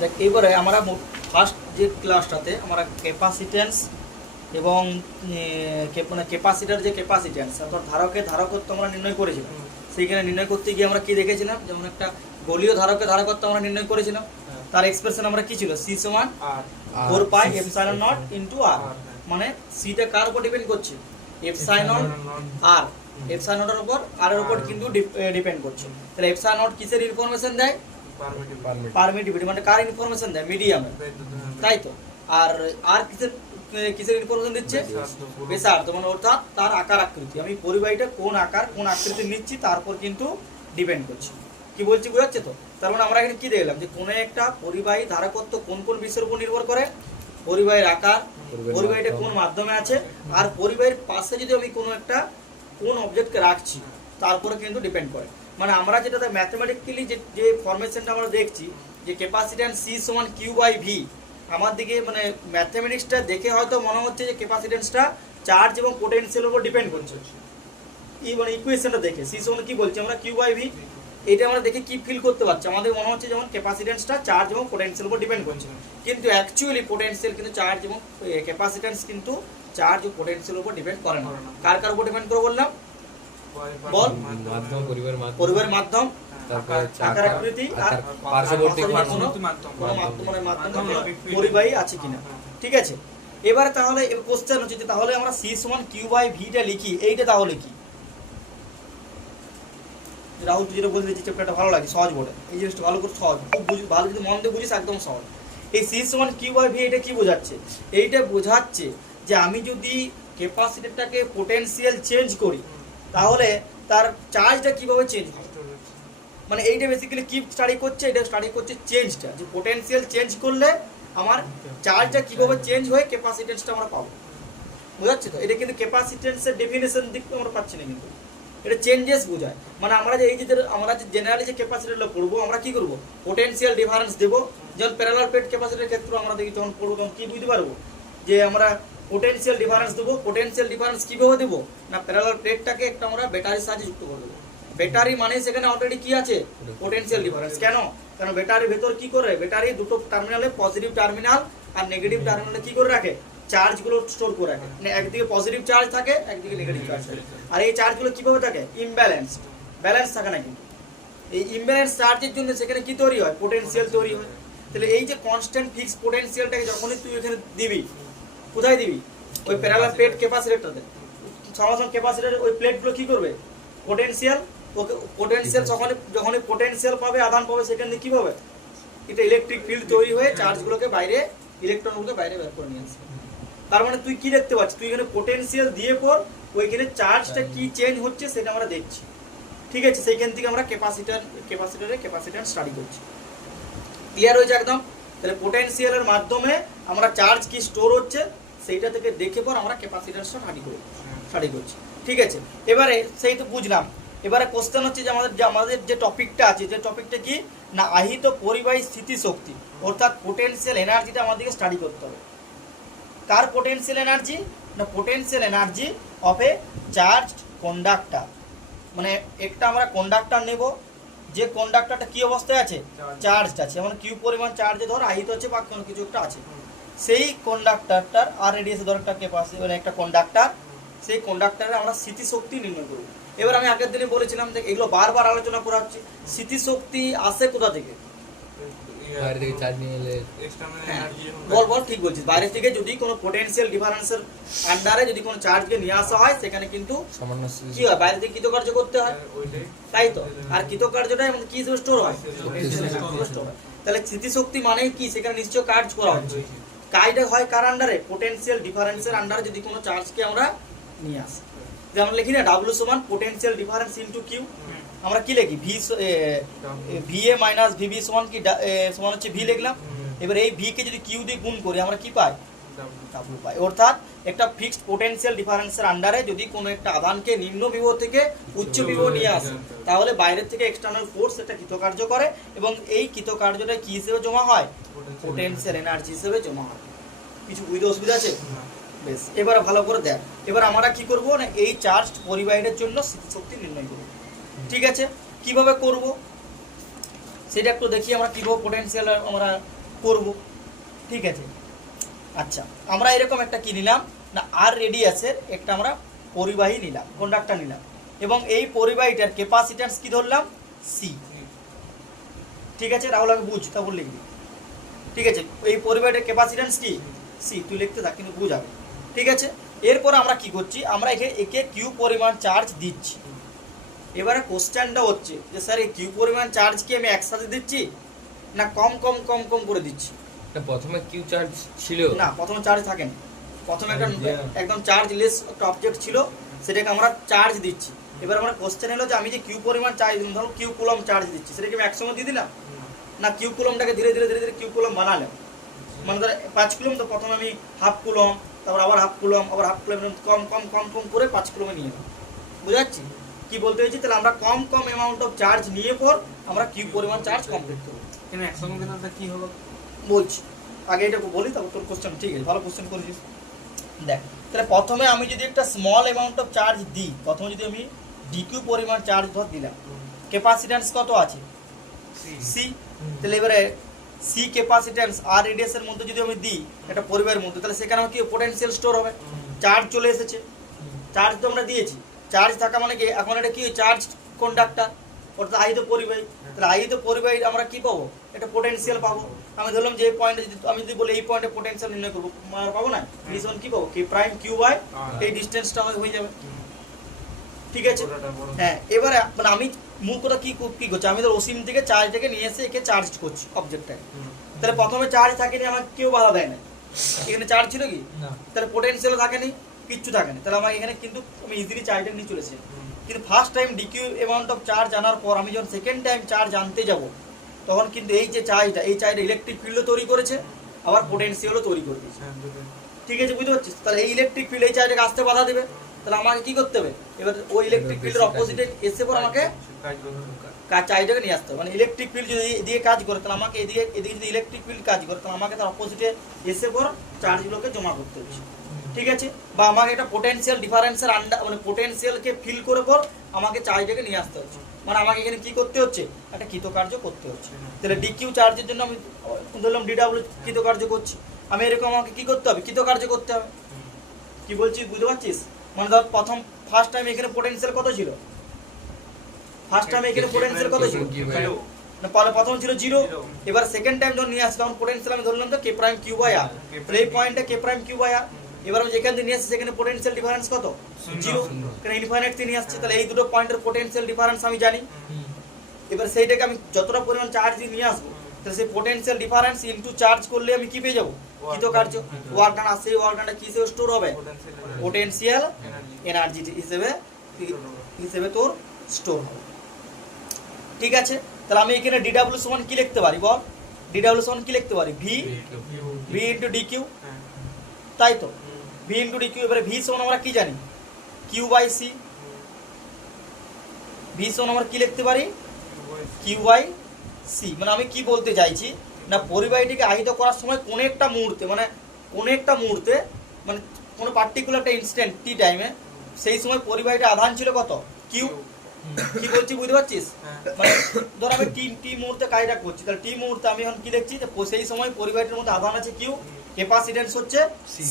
দেখ এবারে আমরা ফার্স্ট যে ক্লাসটাতে আমরা ক্যাপাসিট্যান্স এবং মানে ক্যাপাসিটার যে ক্যাপাসিট্যান্স অর্থাৎ ধারকের ধারকত্ব আমরা নির্ণয় করেছিলাম। সেইখানে নির্ণয় করতে গিয়ে আমরা কি দেখেছিলাম, যেমন একটা গোলীয় ধারকের ধারকত্ব আমরা নির্ণয় করেছিলাম। তার এক্সপ্রেশন আমরা কি ছিল, সি সমান 4 পাই এপসাইলন নট ইনটু আর, মানে সিটা কার উপর ডিপেন্ড করছে, এপসাইলন আর, এপসাইলন নটের উপর আর এর উপর কিন্তু ডিপেন্ড করছে। তাহলে এপসাইলন নট কিসের ইনফরমেশন দেয়, পারমিটিভিটি, মানে কার ইনফরমেশন দেয়, মিডিয়ামের, তাই তো। আর আর কিসের ইনফরমেশন দিচ্ছে, ব্যাসার্ধ, মানে অর্থাৎ তার আকার আকৃতি। আমি পরিবাহীটা কোন আকার কোন আকৃতি নিচ্ছি তার উপর কিন্তু ডিপেন্ড করছে। কি বলছি বোঝাচ্ছে তো? তার মানে আমরা এখানে কি দেখলাম, যে কোনো একটা পরিবাহী ধারকত্ব কোন কোন বিষয়ের উপর নির্ভর করে, পরিবাহীর আকার, পরিবাহীটা কোন মাধ্যমে আছে, আর পরিবাহীর পাশে যদি আমি কোনো একটা কোন অবজেক্টকে রাখছি তারপরে কিন্তু ডিপেন্ড করে। মানে আমরা যেটা ম্যাথমেটিক্যালি যে ফরমেশনটা আমরা দেখছি, যে ক্যাপাসিট্যান্স সি সমান কিউ বাই ভি, আমার দিকে মানে ম্যাথমেটিক্সটা দেখে হয়তো মনে হচ্ছে যে ক্যাপাসিট্যান্সটা চার্জ এবং পোটেনশিয়ালের উপর ডিপেন্ড করছে। এই মানে ইকুয়েশনটা দেখে সি সমান কি বলছি আমরা, কিউ বাই ভি, এটা আমরা দেখে কি ফিল করতে পারছি, আমাদের মনে হচ্ছে যেমন ক্যাপাসিট্যান্সটা চার্জ এবং পোটেনশিয়ালের উপর ডিপেন্ড করছে, কিন্তু অ্যাকচুয়ালি পোটেনশিয়াল কিন্তু চার্জ এবং ক্যাপাসিট্যান্স কিন্তু চার্জ ও পোটেনশিয়ালের উপর ডিপেন্ড করে না। কার কার উপর ডিপেন্ড করে বললাম, বল, মাধ্যম, পরিবাহীর মাধ্যম, আকার আকৃতি আর পার্শ্ববর্তী পরিবাহী আছে কিনা। ঠিক আছে, এবারে তাহলে কোশ্চেন হচ্ছে যে তাহলে আমরা সি সমান কিউ বাই ভিটা লিখি, এইটা তাহলে কি? রাহুল তুই যেটা বলতে দিচ্ছি চ্যাপ্টারটা ভালো লাগে, সহজ বলে, এই জিনিসটা ভালো করে সহজ, খুব ভালো যদি মন দিয়ে বুঝিস একদম সহজ। এই সি সমান কিউ বাই ভি এটা কি বোঝাচ্ছে, এইটা বোঝাচ্ছে যে আমি যদি ক্যাপাসিটরটাকে পোটেনশিয়াল চেঞ্জ করি তাহলে তার চার্জটা কিভাবে চেঞ্জ হয়। মানে এইটা বেসিক্যালি কি স্টাডি করছে, এটা স্টাডি করছে চেঞ্জটা, যে পোটেনশিয়াল চেঞ্জ করলে আমার চার্জটা কিভাবে চেঞ্জ হয়ে ক্যাপাসিটেন্সটা আমরা পাবো। বুঝাচ্ছে তো? এটা কিন্তু ক্যাপাসিটেন্সের ডেফিনেশন দিক আমরা পাচ্ছি না, কিন্তু এটা চেঞ্জেস বোঝায়। মানে আমরা যে এই যে আমরা যে জেনারেলি যে ক্যাপাসিটরগুলো পড়বো, আমরা কি করবো, পোটেনশিয়াল ডিফারেন্স দেবো। যেমন প্যারালাল প্লেট ক্যাপাসিটরের ক্ষেত্রে আমরা দেখি যখন পড়বো তখন কি বুঝতে পারবো, যে আমরা পোটেনশিয়াল ডিফারেন্স দেবো। পোটেনশিয়াল ডিফারেন্স কিভাবে দেবো না, প্যারালাল প্লেটটাকে একটা আমরা ব্যাটারির সাহায্যে যুক্ত করে দেবো। ব্যাটারি মানে সেখানে অলরেডি কি আছে, পোটেনশিয়াল ডিফারেন্স। কেন? কারণ ব্যাটারির ভেতর কি করে, ব্যাটারি দুটো টার্মিনালে পজিটিভ টার্মিনাল আর নেগেটিভ টার্মিনালে কি করে রাখে, চার্জগুলো স্টোর করে রাখে। মানে একদিকে পজিটিভ চার্জ থাকে, একদিকে নেগেটিভ চার্জ থাকে। আর এই চার্জগুলো কিভাবে থাকে, ইমব্যালেন্স, ব্যালেন্স থাকে না। কিন্তু এই ইমব্যালেন্স চার্জের জন্য সেখানে কি তৈরি হয়, পোটেনশিয়াল তৈরি হয়। তাহলে এই যে কনস্ট্যান্ট ফিক্স পোটেনশিয়ালটাকে যখনই তুই এখানে দিবি, কোথায় দিবি, ওই প্যারালাল প্লেট ক্যাপাসিটরটাতে, সমাধান ক্যাপাসিটরের ওই প্লেটগুলো কি করবে, পোটেনশিয়াল, ওকে পোটেনশিয়াল যখনই পোটেনশিয়াল পাবে, আধান পাবে, সেখানে কি হবে, এটা ইলেকট্রিক ফিল্ড তৈরি হয়ে চার্জগুলোকে বাইরে, ইলেকট্রনগুলোকে বাইরে বের করে নিয়ে আসবে। তার মানে তুই কি দেখতে পাচ্ছিস, তুই এখানে পোটেনশিয়াল দিয়ে পর ওইখানে চার্জটা কি চেঞ্জ হচ্ছে সেটা আমরা দেখছি। ঠিক আছে, সেইখান থেকে আমরা ক্যাপাসিট্যান্স স্টাডি করছি। ক্লিয়ার হয়েছে একদম? তাহলে পোটেনশিয়ালের মাধ্যমে আমরা চার্জ কি স্টোর হচ্ছে সেইটা থেকে দেখে পর আমরা ক্যাপাসিট্যান্সটা স্টাডি করছি। ঠিক আছে, এবারে সেই তো বুঝলাম। এবারে কোশ্চেন হচ্ছে যে আমাদের যে টপিকটা আছে, যে টপিকটা কি না, আহিত পরিবাহী স্থিতিশক্তি, অর্থাৎ পোটেনশিয়াল এনার্জিটা আমাদেরকে স্টাডি করতে হবে। কার পোটেনশিয়াল এনার্জি না, potential energy of A charge conductor. মানে একটা আমরা কন্ডাক্টর নেব, যে কন্ডাক্টরটা কি অবস্থায় আছে, চার্জড আছে, মানে কিউ পরিমাণ চার্জে ধর আহিত হচ্ছে বা কোনো কিছু একটা আছে। সেই কন্ডাক্টরটার আর রেডিয়াসে ধর একটা ক্যাপাসিটি, মানে একটা কন্ডাক্টর, সেই কন্ডাক্টরের আমরা স্থিতিশক্তি নির্ণয় করব। এবার আমি আগের দিনে বলেছিলাম যে এগুলো বারবার আলোচনা করা হচ্ছে, স্থিতিশক্তি আসে কোথা থেকে, বাইরে থেকে চার্জ নিয়ে এলে, বল ঠিক বলছিস, বাইরে থেকে যদি কোনো পোটেনশিয়াল ডিফারেন্সের আন্ডারে যদি কোনো চার্জকে নিয়ে আসা হয়, সেখানে কিন্তু কি হয়, বাইরে থেকে কৃতকার্য করতে হয়, তাই তো। আর কৃতকার্যটা কি স্টোর হয়, তাহলে স্থিতিশক্তি মানে কি, সেখানে নিশ্চয় কাজ করা হচ্ছে। কাজটা হয় কার আন্ডারে, পোটেনশিয়াল ডিফারেন্সের আন্ডারে যদি কোনো চার্জকে আমরা নিয়ে আসি। যেমন লিখি না, ডাব্লিউ সমান পোটেনশিয়াল ডিফারেন্স ইনটু কিউ। আমরা কি লিখি, ভি এ মাইনাস ভিবি সমান কি সমান হচ্ছে ভি লিখলাম। এবার এই ভি কে যদি কিউ দিয়ে গুণ করি আমরা কি পাই, ডাব্লিউ পাই। অর্থাৎ একটা ফিক্সড পোটেনশিয়াল ডিফারেন্সের আন্ডারে যদি কোনো একটা আধানকে নিম্ন বিভব থেকে উচ্চ বিভব নিয়ে আসে, তাহলে বাইরের থেকে এক্সটার্নাল ফোর্স এটা কৃতকার্য করে, এবং এই কৃতকার্যটা কি হিসেবে জমা হয়, পোটেনশিয়াল এনার্জি হিসেবে জমা হয়। কিছু বুঝতে অসুবিধা আছে? বেশ, এবার ভালো করে দেখ। এবার আমরা কি করব না, এই চার্জ পরিবাহীর জন্য স্থিতিশক্তি নির্ণয় করব। ঠিক আছে, কিভাবে করব সেটা একটু দেখি আমরা কীভাবে পোটেনশিয়াল আমরা করব। ঠিক আছে, আচ্ছা আমরা এরকম একটা কি নিলাম না, আর রেডিয়াসের একটা আমরা পরিবাহী নিলাম, কন্ডাক্টর নিলাম, এবং এই পরিবাহীটার ক্যাপাসিট্যান্স কি ধরলাম, সি। ঠিক আছে রাহুল, আমি বুঝ তারপর লিখবি। ঠিক আছে, এই পরিবাহীটার ক্যাপাসিট্যান্স কি, সি। তুই লিখতে থাক কিন্তু বুঝাবে। ঠিক আছে, এরপর আমরা কি করছি, আমরা একে কিউ পরিমাণ চার্জ দিচ্ছি। এবারে কোশ্চেনটা হচ্ছে যে স্যার এই কিউ পরিমাণ চার্জ কি আমি একসাথে দিচ্ছি না কম কম কম কম করে দিচ্ছি? প্রথমে কিউ চার্জ ছিল না, প্রথমে চার্জ থাকে না, প্রথমে একটা একদম চার্জলেস একটা অবজেক্ট ছিল, সেটাকে আমরা চার্জ দিচ্ছি। এবার আমরা কোশ্চেন এলো যে আমি যে কিউ পরিমাণ চার্জ দিলাম, ধরো কিউ কুলম চার্জ দিচ্ছি, সেটাকে আমি একসঙ্গে দিয়ে দিলাম না কিউ কুলমটাকে ধীরে ধীরে ধীরে ধীরে কিউ কুলম বানালাম। মানে ধরো 5 কুলম, তো প্রথমে আমি হাফ কুলম, তারপর আবার হাফ কুলম, আবার হাফ কুলম, কম কম কম কম করে 5 কুলমে নিয়ে এলাম। বুঝা যাচ্ছে কি বলতে হয়েছে? তাহলে আমরা কম কম অ্যামাউন্ট অফ চার্জ নিয়ে পর আমরা কিউ পরিমাণ চার্জ কমপ্লিট করবো। কেন একসঙ্গে দিলে কি হলো বলছি, আগে এটা বলি তারপর তোর কোশ্চেন। ঠিক আছে, ভালো কোশ্চেন করেছিস। দেখ, তাহলে প্রথমে আমি যদি একটা স্মল অ্যামাউন্ট অফ চার্জ দিই, প্রথমে যদি আমি ডিকিউ পরিমাণ চার্জ ধর দিলাম, ক্যাপাসিট্যান্স কত আছে, সি। তাহলে এবারে সি ক্যাপাসিট্যান্স আর রেডিয়াসের মধ্যে যদি আমি দিই একটা পরিবারের মধ্যে, তাহলে সেখানে আমার কি পোটেনশিয়াল স্টোর হবে, চার্জ চলে এসেছে। চার্জ তো আমরা দিয়েছি, চার্জ থাকা মানে কি, এখন এটা কি চার্জ কন্ডাক্টর, অর্থাৎ আহিত পরিবাহী। তাহলে আহিত পরিবাহী আমরা কি পাবো, একটা পোটেনশিয়াল পাবো। আমি ধরলাম যে এই পয়েন্টে যদি আমি যদি বলি এই পয়েন্টে পোটেনশিয়াল নির্ণয় করবো, পাবো না, রিজন কি পাবো, কি প্রাইম কিউ বাই এই ডিস্টেন্সটা হয়ে যাবে। ঠিক আছে, হ্যাঁ। এবারে মানে আমি মূল কথা কি কি করছি, আমি তো অসীম থেকে চার্জটাকে নিয়ে এসে একে চার্জ করছি অবজেক্টটাকে। তাহলে প্রথমে চার্জ থাকেনি, আমার কেউ বাধা দেয় না, এখানে চার্জ ছিল কি, তাহলে পোটেনশিয়ালও থাকেনি, কিচ্ছু থাকেনি, তাহলে আমার এখানে কিন্তু আমি ইজিলি চার্জটা নিয়ে চলেছি। কিন্তু first time DQ amount of charge আনার পর আমি যখন সেকেন্ড টাইম চার্জ আনতে যাব, তখন কিন্তু এই যে চার্জটা, এই চার্জটা ইলেকট্রিক ফিল্ডও তৈরি করেছে, আবার পোটেনশিয়ালও তৈরি করে দিয়েছে। ঠিক আছে, বুঝতে পারছিস? তাহলে এই ইলেকট্রিক ফিল্ড এই চার্জটাকে আসতে বাধা দেবে, তাহলে আমাকে কি করতে হবে, এবার ওই ইলেকট্রিক ফিল্ডের অপোজিটে এসে পর আমাকে চার্জটাকে নিয়ে আসতে হবে। মানে ইলেকট্রিক ফিল্ড যদি এদিকে কাজ করে, তাহলে আমাকে এদিকে এদিকে যদি ইলেকট্রিক ফিল্ড কাজ করে, তাহলে আমাকে তার অপোজিটে এসে পর চার্জগুলোকে জমা করতে হচ্ছে। ঠিক আছে, বা আমাকে একটা পোটেনশিয়াল ডিফারেন্সের আন্ডার মানে পোটেনশিয়ালকে ফিল করে পর আমাকে চার্জটাকে নিয়ে আসতে হচ্ছে। মানে আমাকে এখানে কি করতে হচ্ছে, একটা কৃতকার্য করতে হচ্ছে। তাহলে ডিকিউ চার্জের জন্য আমি ধরলাম ডিডাব্লিউ কৃতকার্য করছি, আমি এরকম আমাকে কি করতে হবে, কৃতকার্য করতে হবে। কি বলছি বুঝতে পারছিস? মানে ধর ফার্স্ট টাইম এখানে পোটেনশিয়াল কত ছিল, ফার্স্ট টাইম এখানে পোটেনশিয়াল কত ছিল না, প্রথম ছিল 0। এবার সেকেন্ড টাইম যখন নিয়ে আসি তখন পোটেনশিয়াল আমি ধরলাম তো কে প্রাইম কিউ বাই আর। তাহলে এই পয়েন্টে কে প্রাইম কিউ বাই আর। এবার আমি যেখান থেকে নিয়ে আসছি সেখানে পোটেনশিয়াল ডিফারেন্স কত, 0, কারণ ইনফাইনাইট থেকে নিয়ে আসছি। তাহলে এই দুটো পয়েন্টের পোটেনশিয়াল ডিফারেন্স আমি জানি। এবার সেইটাকে আমি যতটা পরিমাণ চার্জ দিয়ে নিয়ে আসবো, তাহলে সেই পোটেনশিয়াল ডিফারেন্স ইনটু চার্জ করলে আমি কি পেয়ে যাবো, কৃতকার্য ওয়ার্ক ডান। আর সেই ওয়ার্ক ডানটা কি হিসেবে স্টোর হবে, পোটেনশিয়াল এনার্জি হিসেবে তোর স্টোর হবে। ঠিক আছে, তাহলে আমি এখানে ডিডাব্লিউ সমান কি লিখতে পারি বল, ডিডাব্লিউ সমান কি লিখতে পারি, ভি ইন্টু ডিকিউ, তাই তো, ভি ইন্টু ডিকিউ। এবারে ভি সমান আমরা কি জানি, কিউ বাই সি। ভি সমান আমরা কি লিখতে পারি, কিউ বাই সি। মানে আমি কি বলতে চাইছি না, পরিবাহীটিকে আহিত করার সময় কোন একটা মুহূর্তে মানে কোনো পার্টিকুলার একটা ইনস্ট্যান্ট টি টাইমে, সেই সময় পরিবাহীটা আধান ছিল কত, কিউ। কি বলছি বুঝতে পারছিস? মানে ধর আমি টি মুহূর্তে কাজটা করছি, তাহলে টি মুহূর্তে আমি এখন কি দেখছি যে সেই সময় পরিবাহীটির মধ্যে আধান আছে কিউ, ক্যাপাসিট্যান্স হচ্ছে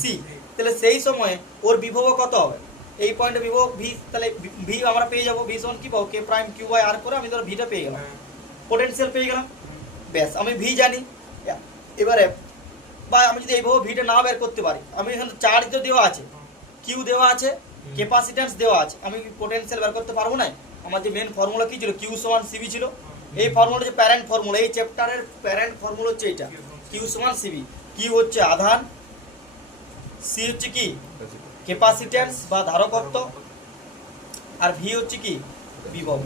সি। তাহলে সেই সময় ওর বিভব কত হবে, এই পয়েন্টে বিভব ভি। তাহলে ভি আমরা পেয়ে যাবো, ভি সমান কি পাবো, কে প্রাইম কিউ বাই আর করে আমি ধর ভিটা পেয়ে গেলাম, পোটেনশিয়াল পেয়ে গেলাম। ব্যাস, আমি ভি জানি। এবারে বা আমি যদি এইভাবে ভিটা না বের করতে পারি, আমি এখানে চার্জ তো দেওয়া আছে, কিউ দেওয়া আছে, ক্যাপাসিট্যান্স দেওয়া আছে, আমি পোটেনশিয়াল বের করতে পারবো না। আমার যে মেন ফর্মুলা কি ছিল, কিউ সমান সিবি ছিল। এই ফর্মুলা যে প্যারেন্ট ফর্মুলা, এই চ্যাপ্টারের প্যারেন্ট ফর্মুলা হচ্ছে এইটা, কিউ সমান সিবি। কিউ হচ্ছে আধান, সি হচ্ছে কি ক্যাপাসিট্যান্স বা ধারকত্ব, আর ভি হচ্ছে কি বিভব।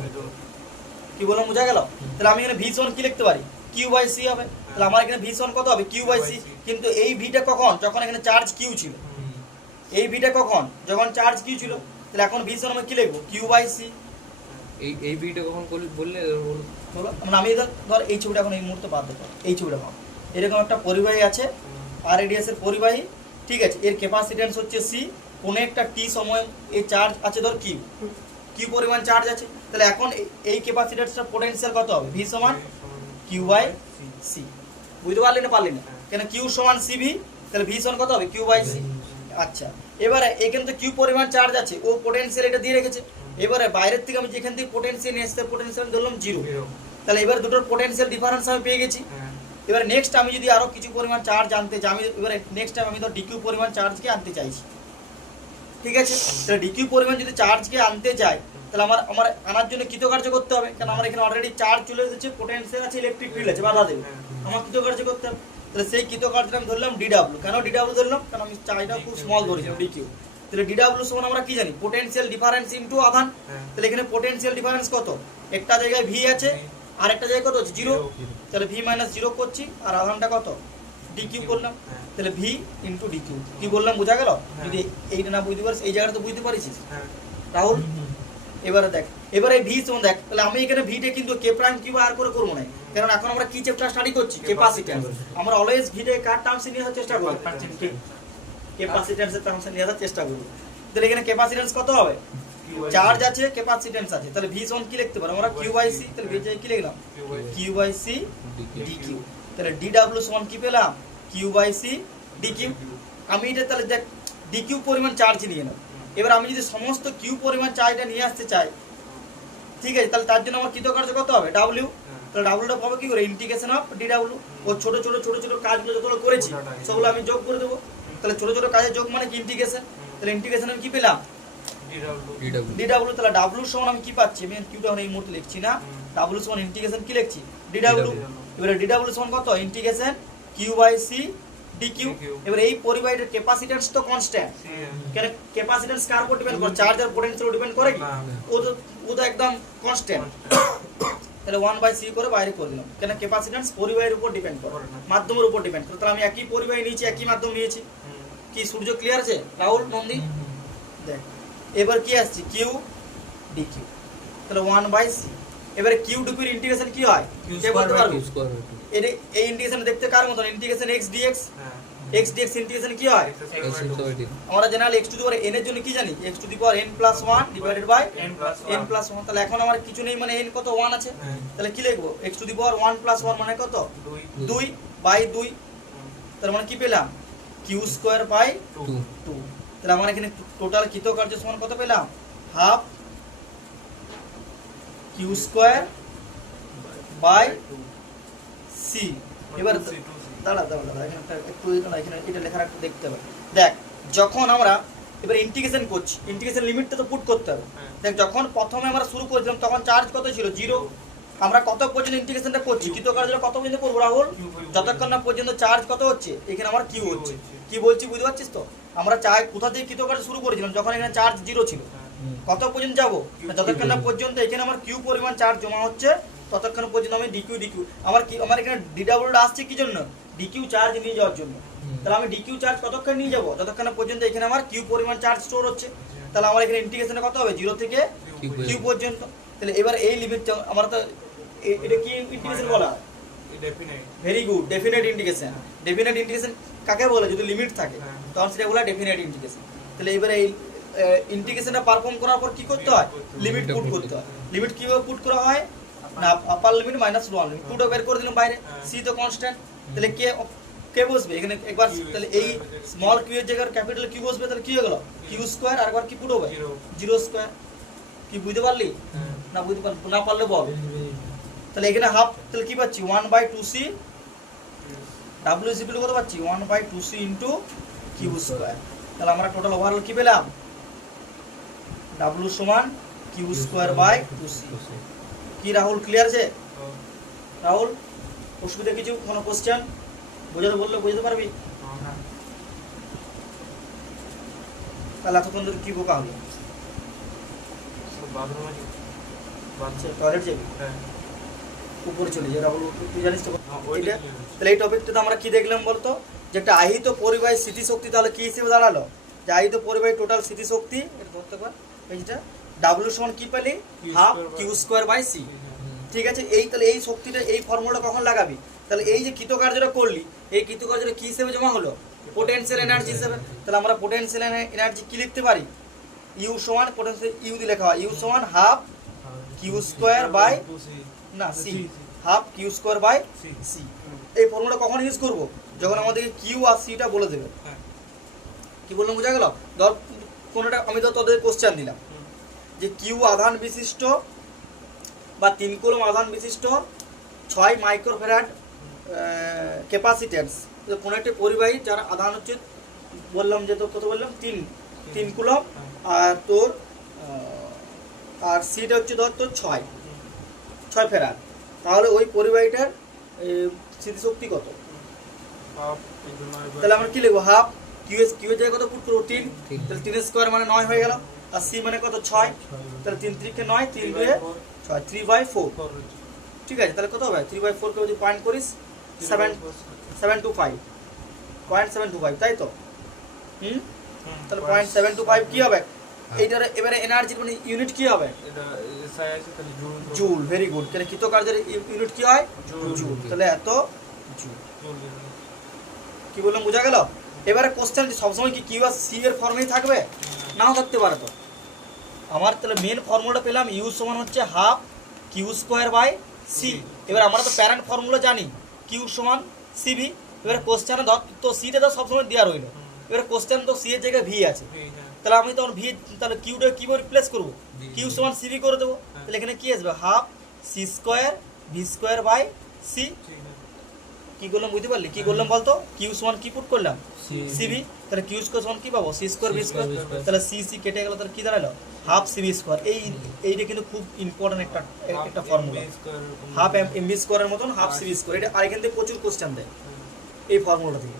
কি বললাম বোঝা গেল? তাহলে আমি এখানে ভি সমান কি লিখতে পারি, কিউ বাই সি হবে। তাহলে আমার এখানে ভি সমান কত হবে, কিউ বাই সি। কিন্তু এই ভিটা কখন, যখন এখানে চার্জ কিউ ছিল। এই ভিটা কখন, যখন চার্জ কিউ ছিল। তাহলে এখন ভি সমান আমি কি লিখবো, কিউ বাই সি। এই ভিডিও কখন বললে হলো, মানে আমি ধর এই ছবিটা এখন এই মুহূর্তে বাদ দেবো, এই ছবিটা ভাব, এরকম একটা পরিবাহী আছে, আর রেডিয়াসের পরিবাহী। ঠিক আছে, এর ক্যাপাসিট্যান্স হচ্ছে সি, কোনো একটা টি সময় এই চার্জ আছে ধর কিউ, কিউ পরিমাণ চার্জ আছে। তাহলে এখন এই ক্যাপাসিট্যান্সটার পোটেনশিয়াল কত হবে, ভি সমান কিউ বাই সি। বুঝতে পারলি না পারলি না? কেন কিউ সমান সিভি, তাহলে ভি সমান কত হবে কিউ বাই সি। আচ্ছা, এবারে এখানে তো কিউ পরিমাণ চার্জ আছে, ও পোটেনশিয়াল এটা দিয়ে রেখেছে। এবারে বাইরের থেকে আমি যেখান থেকে পোটেনশিয়াল নিয়ে আসতে, পোটেনশিয়াল ধরলাম জিরো, তাহলে এবার দুটোর পোটেনশিয়াল ডিফারেন্স আমি পেয়ে গেছি। এবার নেক্সট আমি যদি আরো কিছু পরিমাণ চার্জ আনতে চাই, আমি এবারে নেক্সট টাইম আমি তো ডিকিউ পরিমাণ চার্জকে আনতে চাইছি, ঠিক আছে? তাহলে ডিকিউ পরিমাণ যদি চার্জকে আনতে চাই, তাহলে আমার আমার আনার জন্য কৃতকার্য করতে হবে, কারণ আমার এখানে অলরেডি চার্জ চলে এসেছে, পোটেনশিয়াল আছে, ইলেকট্রিক ফিল্ড আছে, বাধা দেবে, আমার কৃতকার্য করতে হবে। তাহলে সেই কৃতকার্যটা আমি ধরলাম ডিডাব্লিউ। কেন ডিডাব্লিউ ধরলাম? কারণ আমি চার্জটা খুব স্মল ধরেছিলাম, ডিকিউ। তাহলে ডিডাব্লিউ সমান আমরা কি জানি? পোটেনশিয়াল ডিফারেন্স ইনটু আধান। তাহলে এখানে পোটেনশিয়াল ডিফারেন্স কত? একটা জায়গায় ভি আছে আর একটা জায়গায় কত আছে? জিরো। তাহলে ভি মাইনাস জিরো করছি, আর আধানটা কত? ডিকিউ করলাম। তাহলে ভি ইনটু ডিকিউ। কি বললাম বোঝা গেল? যদি এইটা না বুঝতে পারিস, এই জায়গাটা তো বুঝতে পারিস রাহুল। এবারে দেখ, এবারে ভি সমান দেখ, তাহলে আমি এখানে ভিটা কিন্তু কে প্রাইম কিউ আর করে করবো না, কারণ এখন আমরা কি চ্যাপ্টার স্টাডি করছি? ক্যাপাসিট্যান্স। আমরা অলওয়েজ ভিটা কার টার্মসে নিয়ে আসার চেষ্টা করব? ক্যাপাসিট্যান্সের টার্মসে নিয়ে আসার চেষ্টা করব। তাহলে এখানে ক্যাপাসিট্যান্স কত হবে? চার্জ আছে, ক্যাপাসিট্যান্স আছে, তাহলে ভি সমান কি লিখতে পারো আমরা? Q by C. তাহলে ভি কি লিখলাম? Q by C DQ. তাহলে ডিডব্লিউ সমান কি পেলাম? Q by C DQ. আমি এটা তাহলে দেখ ডিকিউ পরিমাণ চার্জ নিয়ে নাও। এবার আমি যদি সমস্ত কিউ পরিমাণ চার্জটা নিয়ে আসতে চাই, ঠিক আছে, তাহলে তার জন্য আমার কৃতকার্য কত হবে? ডাব্লিউ। তাহলে ডাব্লিউটা পাবো কি করে? Integration of DW. ও ছোট ছোট ছোট ছোট কাজগুলো যতগুলো করেছি সেগুলো আমি যোগ করে দেবো। তাহলে ছোট ছোট কাজের যোগ মানে কি? ইন্টিগ্রেশন। তাহলে ইন্টিগ্রেশন আমি কি পেলাম? ডিডব্লিউ। তাহলে ডাব্লিউ সমান আমি কি পাচ্ছি? আমি কিউটা এখন এই মুহূর্তে লিখছি না, ডাব্লিউ সমান ইন্টিগ্রেশন কি লিখছি? ডিডব্লিউ। এবারে ডিডব্লিউ সমান কত? Integration Q by C DQ. এবার এই পরিবাহীর ক্যাপাসিট্যান্স তো কনস্ট্যান্ট, কেন ক্যাপাসিট্যান্স কার উপর ডিপেন্ড করে? চার্জ আর পোটেনশিয়াল ডিপেন্ড করে কি? ও তো একদম কনস্ট্যান্ট। তাহলে 1/c করে বাইরে করে দিলাম, কেন ক্যাপাসিট্যান্স পরিবাহীর উপর ডিপেন্ড করে, মাধ্যমের উপর ডিপেন্ড করে। তাহলে আমি একই পরিবাহী নিয়েছি, একই মাধ্যম নিয়েছি। কি সূর্য ক্লিয়ার আছে রাহুল নন্দী? দেখ এবার কি আসছে? Q DQ. তাহলে 1/c। এবারে কিউ ডিকিউর ইন্টিগ্রেশন কি হয়? কে বলতে পারবে? এই ইন্টিগ্রেশন দেখতে কার মতন? Integration x dx। x dx integration কি হয়? আমরা general x to the power n এর জন্য কি জানি? x to the power n plus 1 divided by n plus 1। তাহলে এখন আমার কিছু নেই, মানে n কত? 1 আছে। তাহলে কি লিখবো? x to the power 1 plus 1 মানে কত? 2 বাই 2। তার মানে কি পেলাম? q square by 2। তাহলে আমার এখানে টোটাল কৃতকার্য সমান কত পেলাম? Half q square by c। এবার দাঁড়া এখানে এটা লেখার একটু দেখতে হবে। দেখ যখন আমরা এবার ইন্টিগ্রেশন করছি, ইন্টিগ্রেশন লিমিটটা তো পুট করতে হবে। দেখ যখন প্রথমে আমরা শুরু করেছিলাম তখন চার্জ কত ছিল? 0। আমরা কত পর্যন্ত ইন্টিগ্রেশনটা করছি? কৃতকার্যটা কত পর্যন্ত করবো রাহুল? যতক্ষণ না পর্যন্ত চার্জ কত হচ্ছে, এখানে আমার কিউ হচ্ছে। কি বলছি বুঝতে পারছিস তো? আমরা চাই কোথা থেকে কৃতকার্য শুরু করেছিলাম? যখন এখানে চার্জ 0 ছিল। কত পর্যন্ত যাবো? যতক্ষণ না পর্যন্ত এখানে আমার কিউ পরিমাণ চার্জ জমা হচ্ছে ততক্ষণ পর্যন্ত আমি ডিকিউ ডিকিউ। আমার এখানে ডিডব্লিউটা আসছে কি জন্য? ডিকিউ চার্জ নিয়ে যাওয়ার জন্য। তাহলে আমি ডিকিউ চার্জ কতক্ষণ নিয়ে যাবো? যতক্ষণ পর্যন্ত এখানে আমার কিউ পরিমাণ চার্জ স্টোর হচ্ছে। তাহলে আমার এখানে ইন্টিগ্রেশনটা কত হবে? 0 থেকে কিউ পর্যন্ত। তাহলে এবার এই লিমিট আমরা তো এটা কি ইন্টিগ্রেশন বলা হয়? Very good, definite integration. Definite integration কাকে বলে? যদি লিমিট থাকে তখন সেটা বলা ডেফিনেট ইন্টিগ্রেশন। তাহলে এবারে এই ইন্টিগ্রেশনটা পারফর্ম করার পর কি করতে হয়? লিমিট পুট করতে হয়। লিমিট কিভাবে পুট করা হয়? না আপার limit minus lower limit put বের করে দিলাম বাইরে। সি তো কনস্ট্যান্ট। তাহলে কে বসবে এখানে একবার? তাহলে এই স্মল কিউ এর জায়গায় ক্যাপিটাল কিউ বসবে। তাহলে কি হয়ে গেল? Q square. আর একবার কি পুট হবে? 0 স্কয়ার। কি বুঝতে পারলি? না বুঝতে না পারলে বল। তাহলে এখানে হাফ, তাহলে কি পাচ্ছি? 1/2c w is equal to কত পাচ্ছি? 1/2c into Q square. তাহলে আমরা টোটাল ওভারঅল কি পেলাম? w সমান কিউ স্কয়ার বাই 2c। কি রাহুল ক্লিয়ার আছে? রাহুল অসুবিধা কিছু? কোনো কোশ্চেন? বোঝাতে বললে বুঝতে পারবি? তাহলে এতক্ষণ ধরে কি বোকা হলো? টয়লেট যাবি? উপরে চলে যাই রাহুল, তুই জানিস তো? তাহলে এই টপিকটাতে আমরা কি দেখলাম বলতো? যে একটা আহিত পরিবাহী স্মৃতিশক্তি তাহলে কি হিসেবে দাঁড়ালো? যে আহিত পরিবাহী টোটাল স্মৃতিশক্তি, এটা ধরতে পার এইটা ডাব্লিউ সমান কি পেলি? Half Q square by C. ঠিক আছে, এই তাহলে এই শক্তিটা, এই ফর্মুলাটা কখন লাগাবি? তাহলে এই যে কৃতকার্যটা করলি, এই কৃতকার্যটা কি হিসেবে জমা হলো? পোটেনশিয়াল এনার্জি হিসেবে। তাহলে আমরা পোটেনশিয়াল এনার্জি কি লিখতে পারি? ইউ সমান পোটেনশিয়াল ইউ দিয়ে লেখা হয়, ইউ সমান হাফ কিউ স্কয়ার বাই না C, half Q square by C. C. এই ফর্মুলা কখন ইউজ করব? যখন আমাদেরকে কিউ আর সিটা বলে দেবে। হ্যাঁ। কি বললাম বোঝা গেল? ধর কোনোটা আমি তো তোদের কোশ্চেন দিলাম হুম। যে কিউ আধান বিশিষ্ট বা 3 কুলম আধান বিশিষ্ট 6 মাইক্রোফ্যারাড ক্যাপাসিট্যান্স, কোনো একটি পরিবাহী যার আধান হচ্ছে বললাম যে তোর কত বললাম 3 কুলম, আর তোর আর সিটা হচ্ছে ধর তোর 6 ফ্যারাড, তাহলে ওই পরিবাহীটার স্মৃতিশক্তি কত? তাহলে আমরা কি লিখবো? হাফ কিউ এর জায়গায় কত পুট করবো? 3, তাহলে 3 স্কোয়ার মানে 9 হয়ে গেল, আর সি মানে কত 6, তাহলে 3 3 9, 3 2 6, 3/4। ঠিক আছে, তাহলে কত হবে? 3/4 কে যদি পয়েন্ট করিস 7.725, তাই তো? তাহলে 0.725 কি হবে? এইটার এবারে এনার্জি মানে ইউনিট কি হবে? এটা এসআই আছে তাহলে জুল। জুল। Very good. তাহলে কৃতকার্যের ইউনিট কি হয়? জুল। তাহলে এত জুল। কি বললাম বোঝা গেল? এবারে কোশ্চেন সবসময় কি কিউ আর সি এর ফর্মেই থাকবে? নাও থাকতে পারে। তো আমার তাহলে মেন ফর্মুলাটা পেলাম, ইউ সমান হচ্ছে half Q square by C. এবার আমরা তো প্যারেন্ট ফর্মুলা জানি, কিউ সমান সিবি। এবারে কোশ্চেনে ধর তো সিটা তো সবসময় দেওয়া রইল, এবারে কোশ্চেন তো সি এর জায়গায় ভি আছে, তাহলে আমি তখন ভি, তাহলে কিউটা কিভাবে রিপ্লেস করবো? কিউ সমান সিবি করে দেবো। তাহলে এখানে কি আসবে? Half C square V square by C. কি করলাম বুঝতে পারলি? কি করলাম বলতো? কিউ সমান কি পুট করলাম? সিবি। তাহলে কিউ স্কোয়ার সমান কি পাবো? C square V square. তাহলে সি সি কেটে গেল, তাহলে কি দাঁড়ালো? Half CV square. এইটা কিন্তু খুব ইম্পর্টেন্ট একটা ফর্মুলা, হাফ এমবি স্কোয়ারের মতন হাফ সিবি স্কোয়ার। এটা আর এখান থেকে প্রচুর কোশ্চেন দেয় এই ফর্মুলাটা থেকে।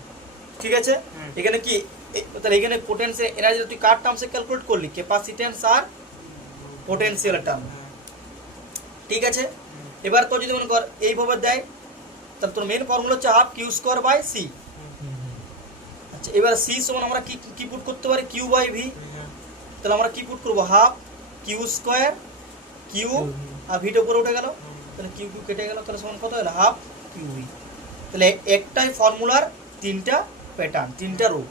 ঠিক আছে, এখানে কি তাহলে এখানে পোটেনশিয়াল এনার্জি তুই কার টার্মসে ক্যালকুলেট করলি? ক্যাপাসিট্যান্স আর পোটেনশিয়াল টার্ম। ঠিক আছে, এবার তো যদি মনে কর এইভাবে দেয়, তাহলে তোর মেন ফর্মুলা হচ্ছে half Q square by C. আচ্ছা, এবার সি সমান আমরা কি পুট করতে পারি? Q by V. তাহলে আমরা কি পুট করবো? হাফ কিউ স্কোয়ার কিউ, আর ভিটা উপরে উঠে গেল, তাহলে কিউ কিউ কেটে গেল, তাহলে সমান কত হলো? Half Q V. তাহলে একটাই ফর্মুলার 3টা প্যাটার্ন, 3টা রূপ।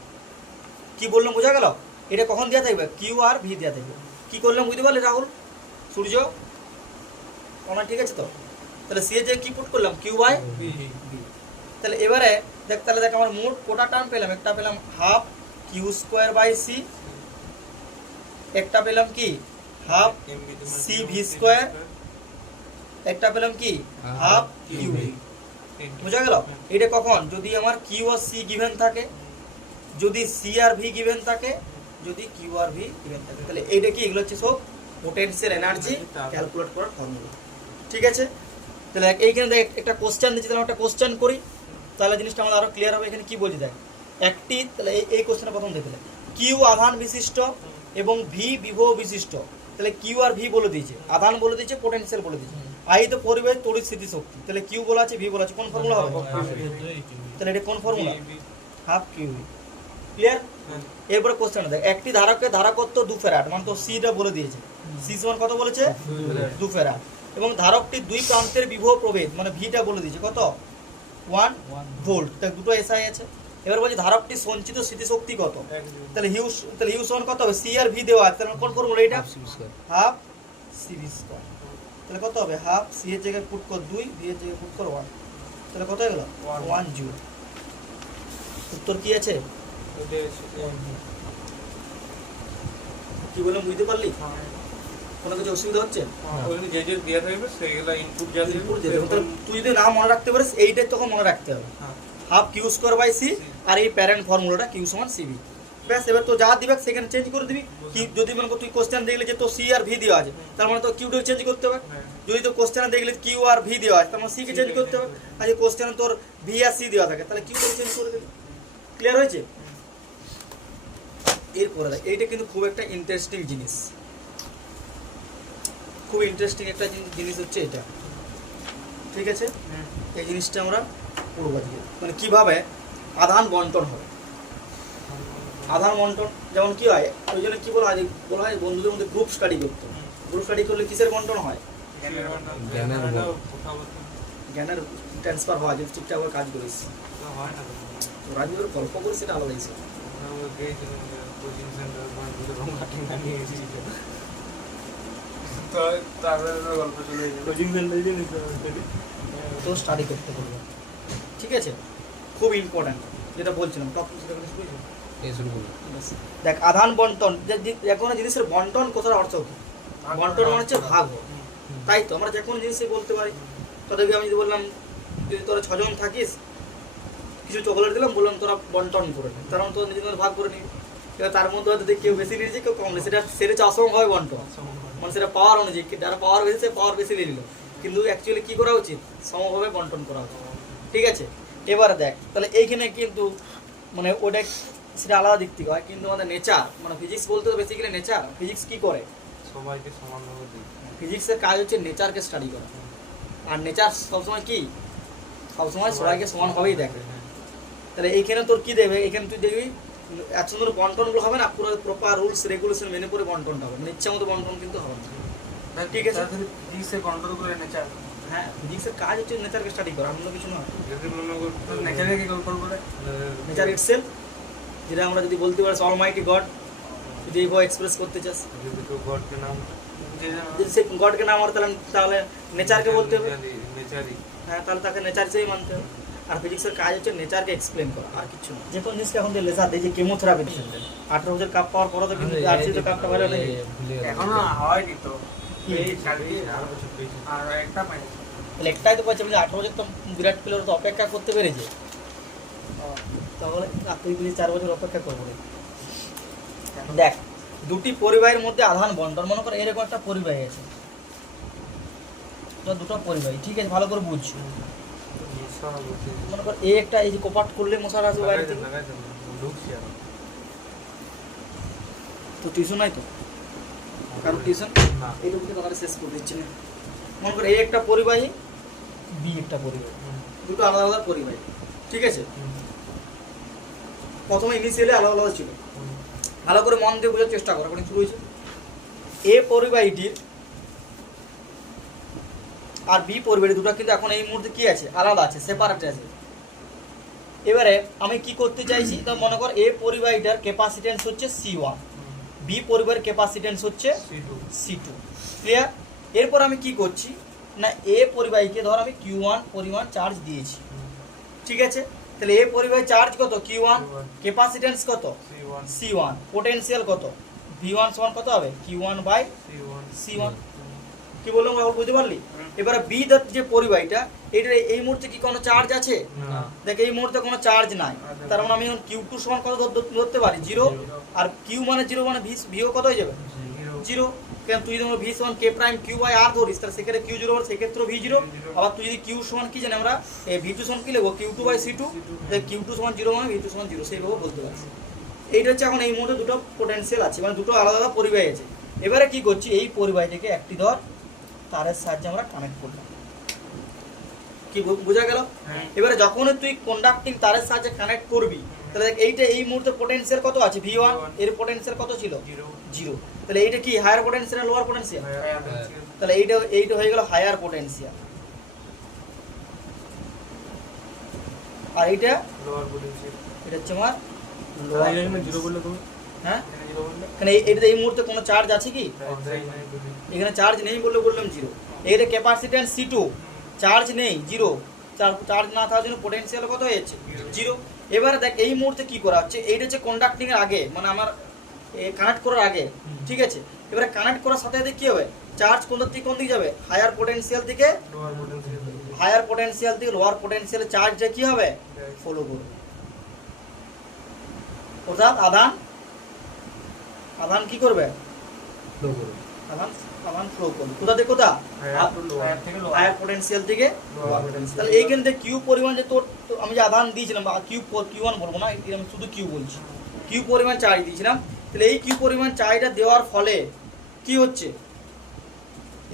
কি বললাম বোঝা গেল? এটা কখন দেওয়া থাকবে? কিউ আর ভি দেওয়া থাকবে। কি করলাম বুঝতে পারলি রাহুল, সূর্য? আমার ঠিক আছে তো? তাহলে সি এর যে কি পুট করলাম? Q by V. তাহলে এবারে দেখ আমার মোট কোটা টার্ম পেলাম। একটা পেলাম half Q square by C, একটা পেলাম কি হাফ সি ভি স্কোয়ার, একটা পেলাম কি হাফ কিউ ভি। বোঝা গেল? এটা কখন? যদি আমার কিউ আর সি গিভেন থাকে, যদি সি আর ভি গিভেন থাকে, যদি কিউ আর ভি গিভেন থাকে। তাহলে এইটা কি? এগুলো হচ্ছে সব পোটেনশিয়াল এনার্জি ক্যালকুলেট করার ফর্মুলা। ঠিক আছে, তাহলে এইখানে দেখ একটা কোশ্চেন দিচ্ছি, তাহলে একটা কোশ্চেন করি, তাহলে জিনিসটা আমাদের আরো ক্লিয়ার হবে। এখানে কি বলছি দেখ, একটি, তাহলে এই কোশ্চেনটা প্রথম দেখলে কিউ আধান বিশিষ্ট এবং ভি বিভব বিশিষ্ট। তাহলে কিউ আর ভি বলে দিয়েছে, আধান বলে দিয়েছে, পোটেনশিয়াল বলে দিয়েছে, আই তো পরিবেশ তড়িৎ স্থিতিশক্তি। তাহলে কিউ বলা আছে, ভি বলা আছে, কোন ফর্মুলা হবে? তাহলে এটা কোন formula? Half Q V. Clear? এরপরে কোশ্চেন দেখ, একটি ধারকের ধারকত্ব 2 ফ্যারাড, মানে তো সিটা বলে দিয়েছে, সি সমান কত বলেছে? 2 ফ্যারাড। এবং ধারকটির দুই প্রান্তের বিভব প্রভেদ, মানে ভিটা বলে দিয়েছে কত? 1 ভোল্ট। তাই দুটো এসআই আছে। এবার বলছি ধারকটির সঞ্চিত স্মৃতিশক্তি কত? তাহলে হিউ সমান কত হবে? সি আর ভি দেওয়া আছে, তাহলে কোন ফর্মুলা এটা? Half CV square. তাহলে কত হবে? হাফ সি এর জায়গায় পুট কর 2, ভি এর জায়গায় পুট কর 1, তাহলে কত হয়ে গেল? 1 জুল। উত্তর কি আছে? কি বললাম বুঝতে পারলি? কোনো কিছু অসুবিধা হচ্ছে? যে যে দেয়া থাকবে সেইগুলা ইনপুট যা দিবে। তাহলে তুই যদি না মনে রাখতে পারিস, এইটাই তখন মনে রাখতে হবে, half Q square by C, আর এই প্যারেন্ট ফর্মুলাটা কিউ সমান সিবি। ব্যাস, এবার তো যা দিবে সেখানে চেঞ্জ করে দিবি। কি যদি মনে কর তুই কোশ্চেন দেখলে যে তো সি আর ভি দেওয়া আছে, তার মানে তো কিউটা চেঞ্জ করতে হবে। যদি তো কোশ্চেনে দেখলে কিউ আর ভি দেওয়া আছে, তার মানে সি কে চেঞ্জ করতে হবে। আর যদি কোশ্চেনে তোর ভি আর সি দেওয়া থাকে, তাহলে কিউটা চেঞ্জ করে দিবি। ক্লিয়ার হয়েছে? এরপরে দেখ, এইটা কিন্তু খুব একটা ইন্টারেস্টিং জিনিস, খুব ইন্টারেস্টিং একটা জিনিস হচ্ছে এটা। ঠিক আছে, এই জিনিসটা আমরা পড়বো আজকে, মানে কিভাবে আধান বন্টন হবে। আধান বন্টন যেমন কি হয়, ওই জন্য কি বলা হয় বন্ধুদের মধ্যে গ্রুপ স্টাডি করতে। গ্রুপ স্টাডি করলে কিসের বন্টন হয়? জ্ঞানের ট্রান্সফার হওয়া, যদি ঠিকঠাক কাজ করিস। রাজীবের গল্প করিস, সেটা আলাদা হিসেবে। তারপরে গল্প চলে তো স্টাডি করতে বলবো, ঠিক আছে? খুব ইম্পর্ট্যান্ট যেটা বলছিলাম টপ এই শুরু করবো। দেখ আধান বন্টন, যে কোনো জিনিসের বন্টন কথার অর্থ কি? বন্টন মানে হচ্ছে ভাগ, তাই তো আমরা যে কোনো জিনিসই বলতে পারি। তোদেরকে আমি যদি বললাম যদি তোরা 6 জন থাকিস, কিছু চকলেট দিলাম, বললাম তোরা বন্টন করে নে, তার মানে তোরা নিজেদের ভাগ করে নিবি। এবার তার মধ্যে হয়তো কেউ বেশি নিয়েছে কেউ কম নিয়েছে, সেটা হচ্ছে অসমভাবে বন্টন, মানে সেটা পাওয়ার অনুযায়ী, যারা পাওয়ার বেশি সে পাওয়ার বেশি নিয়ে নিল, কিন্তু অ্যাকচুয়ালি কী করা উচিত? সমভাবে বন্টন করা উচিত, ঠিক আছে? এবারে দেখ তাহলে এইখানে কিন্তু মানে ওটা সেটা আলাদা দিক থেকে হয়, কিন্তু আমাদের নেচার মানে ফিজিক্স বলতে তো বেসিক্যালি নেচার, ফিজিক্স কী করে? সবাইকে সমানভাবে দিই। ফিজিক্সের কাজ হচ্ছে নেচারকে স্টাডি করা, আর নেচার সবসময় কি? সবসময় সবাইকে সমানভাবেই দেখে। তাহলে এইখানে তোর কি দেবে? এখানে তুই দেখবি এত সুন্দর বন্টনগুলো হবে না, পুরো প্রপার রুলস রেগুলেশন মেনে করে বন্টনটা হবে, মানে ইচ্ছা মতো বন্টন কিন্তু হবে না, ঠিক আছে? ফিজিক্সের কন্ট্রোল করে নেচার। হ্যাঁ, ফিজিক্সের কাজ হচ্ছে নেচারকে স্টাডি করা, অন্য কিছু নয়। যদি মনে করতে নেচারকে কি কন্ট্রোল করে? নেচার ইটসেলফ, যেটা আমরা যদি বলতে পারি অলমাইটি গড, যদি এইভাবে এক্সপ্রেস করতে চাস, যদি কেউ গডকে নাম যদি সে গডকে নাম আর তাহলে নেচারকে বলতে হবে, নেচারই। হ্যাঁ তাহলে তাকে নেচার হিসেবেই মানতে হবে। আর ফিজিক্সের কাজ হচ্ছে নেচারকে এক্সপ্লেন করা, আর কিছু না। যে কোনো জিনিসকে এখন যে লেসার দেয় যে কেমোথেরাপি দিচ্ছে, 18 বছর কাপ পাওয়ার পরও তো কিন্তু আরসিতে কাপটা ভালো নেই, এখনো হয়নি তো, কি? এই 4 বছর পেয়েছি আর একটা পাইনি। তাহলে একটাই তো পাচ্ছে, 18 বছর তো বিরাট প্লেয়ার তো অপেক্ষা করতে পেরেছে, তাহলে তুই বলি 4 বছর অপেক্ষা করবো না। দেখ দুটি পরিবাহের মধ্যে আধান বন্টন, মনে কর এরকম একটা পরিবাহী আছে, দুটো পরিবাহী, ঠিক আছে? ভালো করে বুঝ, মনে কর এই একটা, এই যে কোপাট করলে মশার আসবে বাইরে থেকে, তো টিউশন নাই তো কারণ টিউশন এইটুকু কথা শেষ করে দিচ্ছি না। মনে কর এই একটা পরিবাহী, বি একটা পরিবাহী, দুটো আলাদা আলাদা পরিবাহী, ঠিক আছে? প্রথমে ইনিশিয়ালি আলাদা আলাদা ছিল, ভালো করে মন দিয়ে বোঝার চেষ্টা করো। এখন শুরু হয়েছে এ পরিবাহীটির আর বি পরিবাহী, দুটো কিন্তু এখন এই মুহূর্তে কি আছে? আলাদা আছে, সেপারেট আছে। এবারে আমি কি করতে চাইছি, তো মনে কর এ পরিবাহীটার ক্যাপাসিটেন্স হচ্ছে C1, বি পরিবাহের ক্যাপাসিটেন্স হচ্ছে C2, ক্লিয়ার? এরপর আমি কি করছি না, এ পরিবাহীকে ধর আমি Q1 পরিমাণ চার্জ দিয়েছি, ঠিক আছে? তাহলে এ পরিবাহী চার্জ কত? Q1, ক্যাপাসিটেন্স কত? C1, পোটেনশিয়াল কত? V1 সমান কত হবে? Q1 by C1। কি বললাম বাবু, বুঝতে পারলি? এবারে বি যে পরিবাহীটা, এটা এই মুহূর্তে কি কোনো চার্জ আছে? দেখ এই মুহূর্তে কোনো চার্জ নাই, তার মানে আমি এখন Q2 সমান কত ধরতে পারি? 0। আর Q মানে 0 মানে ভিও কত হয়ে যাবে? 0। কেন তুই যদি ভি সমান কে প্রাইম কিউ বাই আর ধরিস, তাহলে সেক্ষেত্রে Q0 হবে, সেক্ষেত্রে V0। আবার তুই যদি Q সমান কি জানি আমরা V2 সমান কি লিখবো? Q2 বাই C2, Q2 সমান 0 মানে V2 সমান 0, সেইভাবে বলতে পারছি। এইটা হচ্ছে এখন এই মুহূর্তে দুটো পোটেনশিয়াল আছে, মানে দুটো আলাদা আলাদা পরিবাহী আছে। এবারে কি করছি, এই পরিবাহীটাকে একটি ধর তারের সাহায্যে আমরা কানেক্ট করলাম, কি বোঝা গেল? এবারে যখন তুই কন্ডাক্টিং তারের সাহায্যে কানেক্ট করবি, তাহলে দেখ এইটা এই মুহূর্তে পোটেনশিয়াল কত আছে? V1, এর পোটেনশিয়াল কত ছিল? 0। তাহলে এইটা কি হায়ার পোটেনশিয়াল না লোয়ার পোটেনশিয়াল? তাহলে এইটা হয়ে গেল হায়ার পোটেনশিয়াল, আর এইটা লোয়ার পোটেনশিয়াল। এটা হচ্ছে আমার লোয়ার। এখানে 0 বললে তুমি? হ্যাঁ, এখানে 0 বললে? কারণ এইটাতে এই মুহূর্তে কোনো চার্জ আছে কি? এখানে চার্জ নেই বললাম 0। এইটা ক্যাপাসিট্যান্স C2, চার্জ নেই, 0। চার্জ না থাকার জন্য পোটেনশিয়াল কত হয়েছে? 0। এবারে দেখ এই মুহূর্তে কি করা হচ্ছে, এইটা হচ্ছে কন্ডাক্টিং এর আগে, মানে আমার কানেক্ট করার আগে, ঠিক আছে? এবারে কানেক্ট করার সাথে সাথে কি হবে? চার্জ কোন দিকে যাবে? হায়ার পোটেনশিয়াল থেকে লোয়ার পোটেনশিয়াল। হায়ার পোটেনশিয়াল থেকে লোয়ার পোটেনশিয়ালে চার্জটা কি হবে? ফলো করবে। অর্থাৎ আধান কি করবে? আধান ফ্লো করবে। কোথা থেকে কোথা? হায়ার পোটেনশিয়াল থেকে লোয়ার পোটেনশিয়াল। তাহলে এইখান থেকে কিউ পরিমাণ যে তোর আমি যে আধান দিয়েছিলাম, বা Q1 বলবো না, আমি শুধু কিউ বলছি, কিউ পরিমাণ চার্জ দিয়েছিলাম। তাহলে এই কিউ পরিমাণ চার্জটা দেওয়ার ফলে কি হচ্ছে,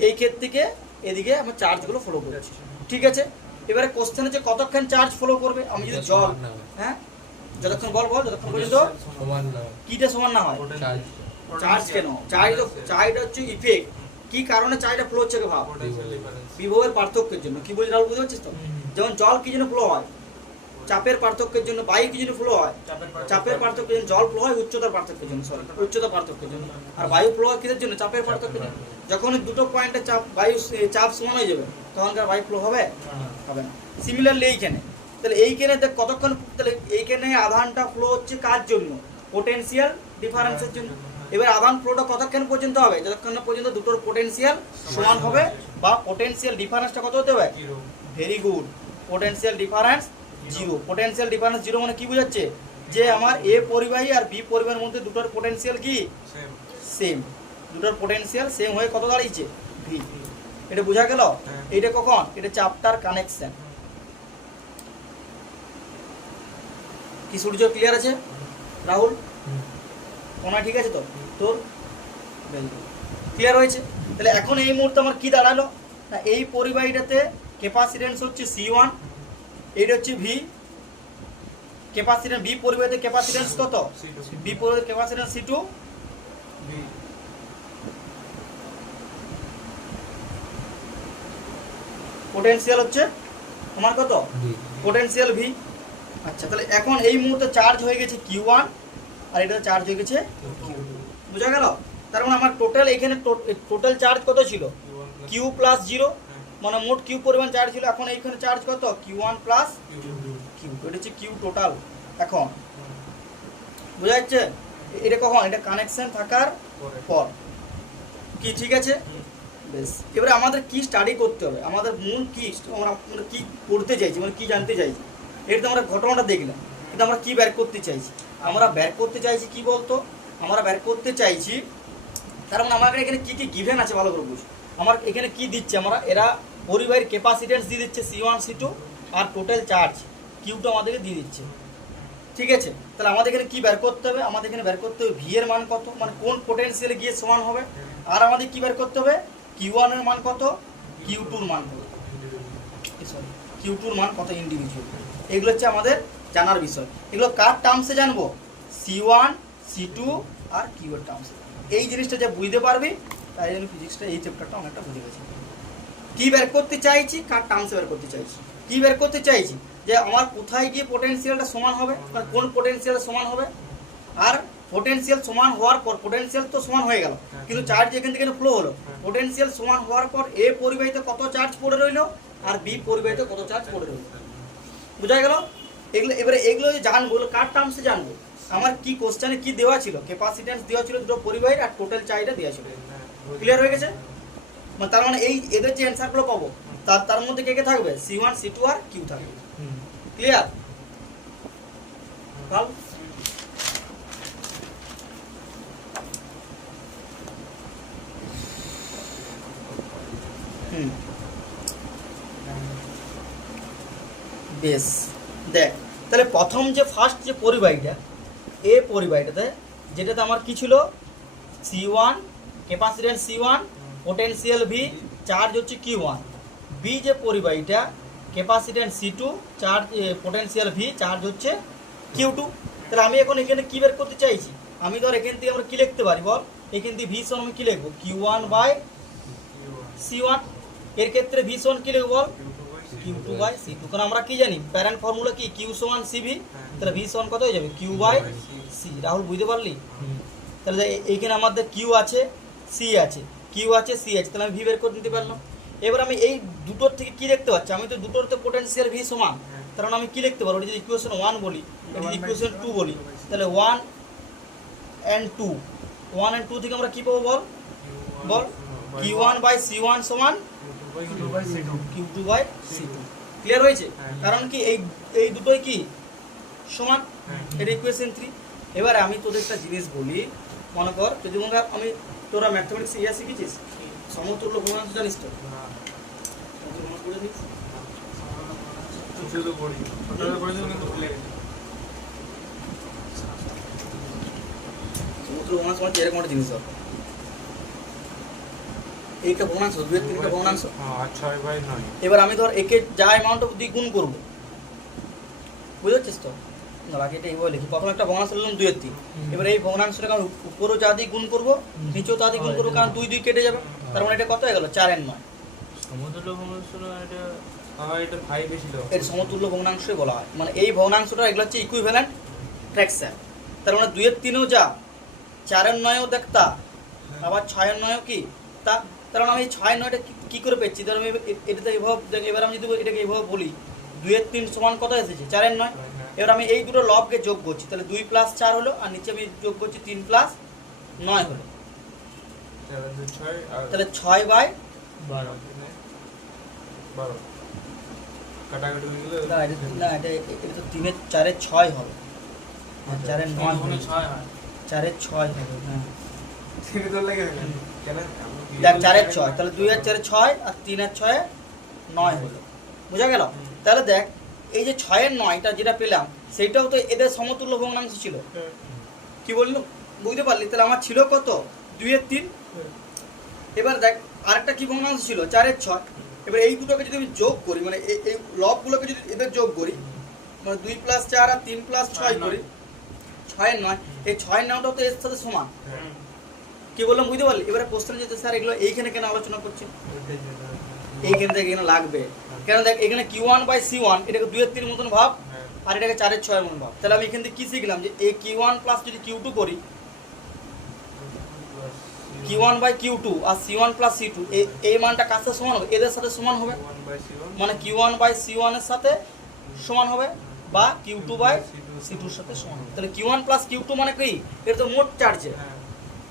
এই ক্ষেত্র থেকে এদিকে আমার চার্জগুলো ফলো করছি, ঠিক আছে? এবারে কোশ্চেন হচ্ছে কতক্ষণ চার্জ ফলো করবে। আমি যদি জল, হ্যাঁ যতক্ষণ বল যতক্ষণ পর্যন্ত কিটা সমান না হয়। চার্জ কেন? চার্জটা হচ্ছে ইফেক্ট, কি কারণে চার্জটা ফ্লো হচ্ছে ভাব, বিভবের পার্থক্যের জন্য। কি বলি রাহুল, বুঝতে পারছিস তো? যেমন জল কি জন্য ফ্লো হয়? চাপের পার্থক্যের জন্য, বায়ু কি জন্য ফ্লো হয়? চাপের পার্থক্যের জন্য। জল ফ্লো হয় উচ্চতার পার্থক্যের জন্য, সরি উচ্চতা পার্থক্যের জন্য। আর বায়ু ফ্লো হয় কিসের জন্য? চাপের পার্থক্যের জন্য। যখন এই দুটো পয়েন্টে চাপ চাপ সমান হয়ে যাবে তখনকার বায়ু ফ্লো হবে? হবে না। সিমিলারলি এইখানে, তাহলে এইখানে দেখ কতক্ষণ, তাহলে এইখানে আধানটা ফ্লো হচ্ছে কার জন্য? পোটেনশিয়াল ডিফারেন্সের জন্য। এবার আধান ফ্লোটা কতক্ষণ পর্যন্ত হবে? যতক্ষণ না পর্যন্ত দুটোর পোটেনশিয়াল সমান হবে বা পোটেনশিয়াল ডিফারেন্সটা কত হতে হবে? Very good, potential difference zero. Potential difference zero মানে কি বোঝাচ্ছে? যে আমার এ পরিবাহী আর বি পরিবাহীর মধ্যে দুটোর পোটেনশিয়াল কি সেম, দুটোর পোটেনশিয়াল সেম হয়ে কত দাঁড়িয়েছে? ভি। এটা বোঝা গেল? এইটা কখন? এটা চ্যাপ্টার কানেকশন। কি সূর্য ক্লিয়ার আছে রাহুল? কোনা ঠিক আছে তো তোর? ক্লিয়ার হয়েছে? তাহলে এখন এই মুহূর্তে আমার কি দাঁড়ালো না, এই পরিবাহীটাতে ক্যাপাসিটেন্স হচ্ছে C1, এইটা হচ্ছে ভি। ক্যাপাসিটেন্স বি পরিবাহীতে ক্যাপাসিটেন্স কত? বি পরিবাহীতে ক্যাপাসিটেন্স C2, পোটেনশিয়াল হচ্ছে আমার কত? Potential V. আচ্ছা, তাহলে এখন এই মুহূর্তে চার্জ হয়ে গেছে Q1 আর এটা চার্জ হয়ে গেছে Q2। বুঝা গেল? তার মানে আমার টোটাল এখানে টোটাল চার্জ কত ছিল? Q প্লাস 0, মানে মোট Q পরিমাণ চার্জ ছিল। এখন এইখানে চার্জ কত? Q1 প্লাস Q, এটা হচ্ছে Q টোটাল। এখন বুঝা যাচ্ছে? এটা কখন? এটা কানেকশন থাকার পর। কি ঠিক আছে? বেশ, এবারে আমাদের কি স্টাডি করতে হবে, আমাদের মূল কি, আমরা কি করতে চাইছি, মানে কি জানতে চাইছি? এটা তো আমরা ঘটনাটা দেখলাম, কিন্তু আমরা কি বের করতে চাইছি? আমরা বের করতে চাইছি কি বলতো? আমরা বের করতে চাইছি তার মানে আমাদের এখানে কি কি গিভেন আছে ভালো করে বুঝ। আমার এখানে কি দিচ্ছে? আমরা এরা পরিবাহীর ক্যাপাসিটেন্স দিয়ে দিচ্ছে C1 C2 আর টোটাল চার্জ Q2 আমাদেরকে দিয়ে দিচ্ছে। ঠিক আছে, তাহলে আমাদের এখানে কি বের করতে হবে? আমাদের এখানে বের করতে হবে ভি এর মান কত, মানে কোন পোটেনশিয়ালে গিয়ে সমান হবে। আর আমাদের কি বের করতে হবে? Q1 এর মান কত, Q2 এর মান কত, সরি Q2 এর মান কত ইন্ডিভিজুয়াল। এগুলো হচ্ছে আমাদের জানার বিষয়। এগুলো কার টার্মসে জানবো? C1 C2 আর Q এর টার্মসে। এই জিনিসটা যে বুঝতে পারবি, তাই জন্য ফিজিক্সটা এই চ্যাপ্টারটা অনেকটা বুঝে গেছি। কি বের করতে চাইছি? কার টার্মসে বের করতে চাইছি। কি বের করতে চাইছি? যে আমার কোথায় গিয়ে পোটেনশিয়ালটা সমান হবে, মানে কোন পোটেনশিয়াল সমান হবে। আর পোটেনশিয়াল সমান হওয়ার পর, পোটেনশিয়াল তো সমান হয়ে গেল, কিন্তু চার্জ এখান থেকে ফ্লো হলো। পোটেনশিয়াল সমান হওয়ার পর এ পরিবাহীতে কত চার্জ পড়ে রইলো আর বি পরিবাহীতে কত চার্জ পড়ে রইলো। বুঝা গেল? এগুলো এবারে এগুলো যে জানবো, কার টার্মসে জানবো? আমার কি কোশ্চেনে কি দেওয়া ছিল? ক্যাপাসিটেন্স দেওয়া ছিল দুটো পরিবাহীর আর টোটাল চার্জটা দেওয়া ছিল। ক্লিয়ার হয়ে গেছে? মানে তার মানে এই এদের যে অ্যান্সারগুলো পাবো তার মধ্যে কে কে থাকবে? C1 C2 আর Q থাকবে। ক্লিয়ার? ভালো। বেশ, দেখ তাহলে প্রথম যে ফার্স্ট যে পরিবাহীটা, এ পরিবাহীটাতে যেটাতে আমার কি ছিল? C1 capacitance C1, potential V, charge হচ্ছে Q1। বি যে পরিবাহীটা capacitance C2, charge potential V, charge হচ্ছে Q2। তাহলে আমি এখন এখানে কি বের করতে চাইছি? আমি ধর এখান থেকে আমরা কি লিখতে পারি বল? এখান থেকে ভি সমান আমি কি লিখবো? Q1 by C1। এর ক্ষেত্রে ভি সমান কি লিখবো বল? Q2 by C2। কারণ আমরা কি জানি প্যারেন্ট ফর্মুলা কি? Q সমান CV। তাহলে ভি সমান কত হয়ে যাবে? Q by C। রাহুল বুঝতে পারলি? তাহলে এইখানে আমাদের Q আছে, C আছে, Q আছে, C আছে, তাহলে আমি ভি বের করে নিতে পারলাম। এবার আমি এই দুটোর থেকে কি দেখতে পাচ্ছি? আমি তো দুটোর তো পোটেনশিয়াল ভি সমান, কারণ আমি কি লিখতে পারবো? যদি ইকুয়েশন 1 বলি, এটা ইকুয়েশন 2 বলি, তাহলে 1 and 2, 1 and 2 থেকে আমরা কি পাবো বল? বল Q1 বাই C1 সমান Q2 বাই C2। ক্লিয়ার হয়েছে? কারণ কি এই দুটোই কি সমান, এটা ইকুয়েশন 3। এবার আমি তোদের একটা জিনিস বলি, মনে কর যদি মনে আমি, তোরা ম্যাথমেটিক্স ইয়া শিখেছিস, সমতুল্য ভগ্নাংশ জানিস তো? সমতুল্য ভগ্নাংশ মানে এরকম একটা জিনিস, এইটা ভগ্নাংশ, দুয়ের তিনটা ভগ্নাংশ। এবার আমি ধর একে যা অ্যামাউন্ট অফ দিয়ে গুণ করবো, বুঝেছিস তো? না বাকি এটা এইভাবে লিখি, প্রথমে একটা ভগ্নাংশ নিলাম 2 এর 3। এবার এই ভগ্নাংশটাকে আমি উপরেও যা দিয়ে গুণ করবো, নিচেও তা দিয়ে গুণ করবো, কারণ 2 2 কেটে যাবে। তার মানে এটা কত হয়ে গেল? 4 এর 9। সমতুল্য ভগ্নাংশ এটা আমার এটা 5 ছিল এর সমতুল্য ভগ্নাংশই বলা হয়। মানে এই ভগ্নাংশটা এগুলো হচ্ছে ইকুইভ্যালেন্ট ফ্র্যাকশন। তার মানে 2 এর 3-এও যা, 4 এর 9-এও দেখতা, আবার 6 এর 9-এও কি তা। তার মানে আমি 6 এর 9টা কি করে পেয়েছি? ধর আমি এটাতে এভাবে এবার আমি যদি এটাকে এভাবে বলি 2 এর 3 সমান কত এসেছে? 4 এর 9। এবার আমি এই দুটো লবকে যোগ করছি, তাহলে 2 + 4 হলো, আর নিচে আমি যোগ করছি 3 + 9 হলো, 4 2 6 আর তাহলে 6/12। 12 কাটাকাটি হয়ে গেল না এটা তো 3 এর 4 এর 6 হবে, আর 4 এর 9 হবে, 4 এর 6 হবে। হ্যাঁ সিনে তো লাগে কেন দেখ 4 এর 6, তাহলে 2 এর 4 এর 6 আর 3 এর 6 এ 9 হলো, বুঝা গেল? তাহলে দেখ এই যে 6 এর 9টা যেটা পেলাম সেইটাও তো এদের সমতুল্য ভগ্নাংশ ছিল। কি বললো বুঝতে পারলি? তাহলে আমার ছিল কত? 2 এর 3। এবার দেখ আরেকটা কি ভগ্নাংশ ছিল? 4 এর 6। এবার এই দুটোকে যদি আমি যোগ করি, মানে এই লবগুলোকে যদি এদের যোগ করি, মানে 2 + 4 আর 3 + 6 করি, 6 এর 9, এই 6 এর 9টাও তো এর সাথে সমান। কি বললাম বুঝতে পারলি? এবারে প্রশ্ন যেতে স্যার এগুলো এইখানে কেন আলোচনা করছে? এইখানে থেকে এখানে লাগবে কেন? দেখ এখানে Q1/C1 এটাকে 2 এর 3 মতন ভাব, আর এটাকে 4 এর 6 এর মতন ভাব। তাহলে আমি এখান থেকে কি শিখলাম? যে এই Q1 প্লাস যদি Q2 করি, Q1/Q2 আর C1 + C2 এই মানটা কার সাথে সমান হবে? এদের সাথে সমান হবে, 1/C1 মানে Q1/C1 এর সাথে সমান হবে, বা Q2/C2 এর সাথে সমান হবে। তাহলে Q1 + Q2 মানে কি? এটা তো মোট চার্জ,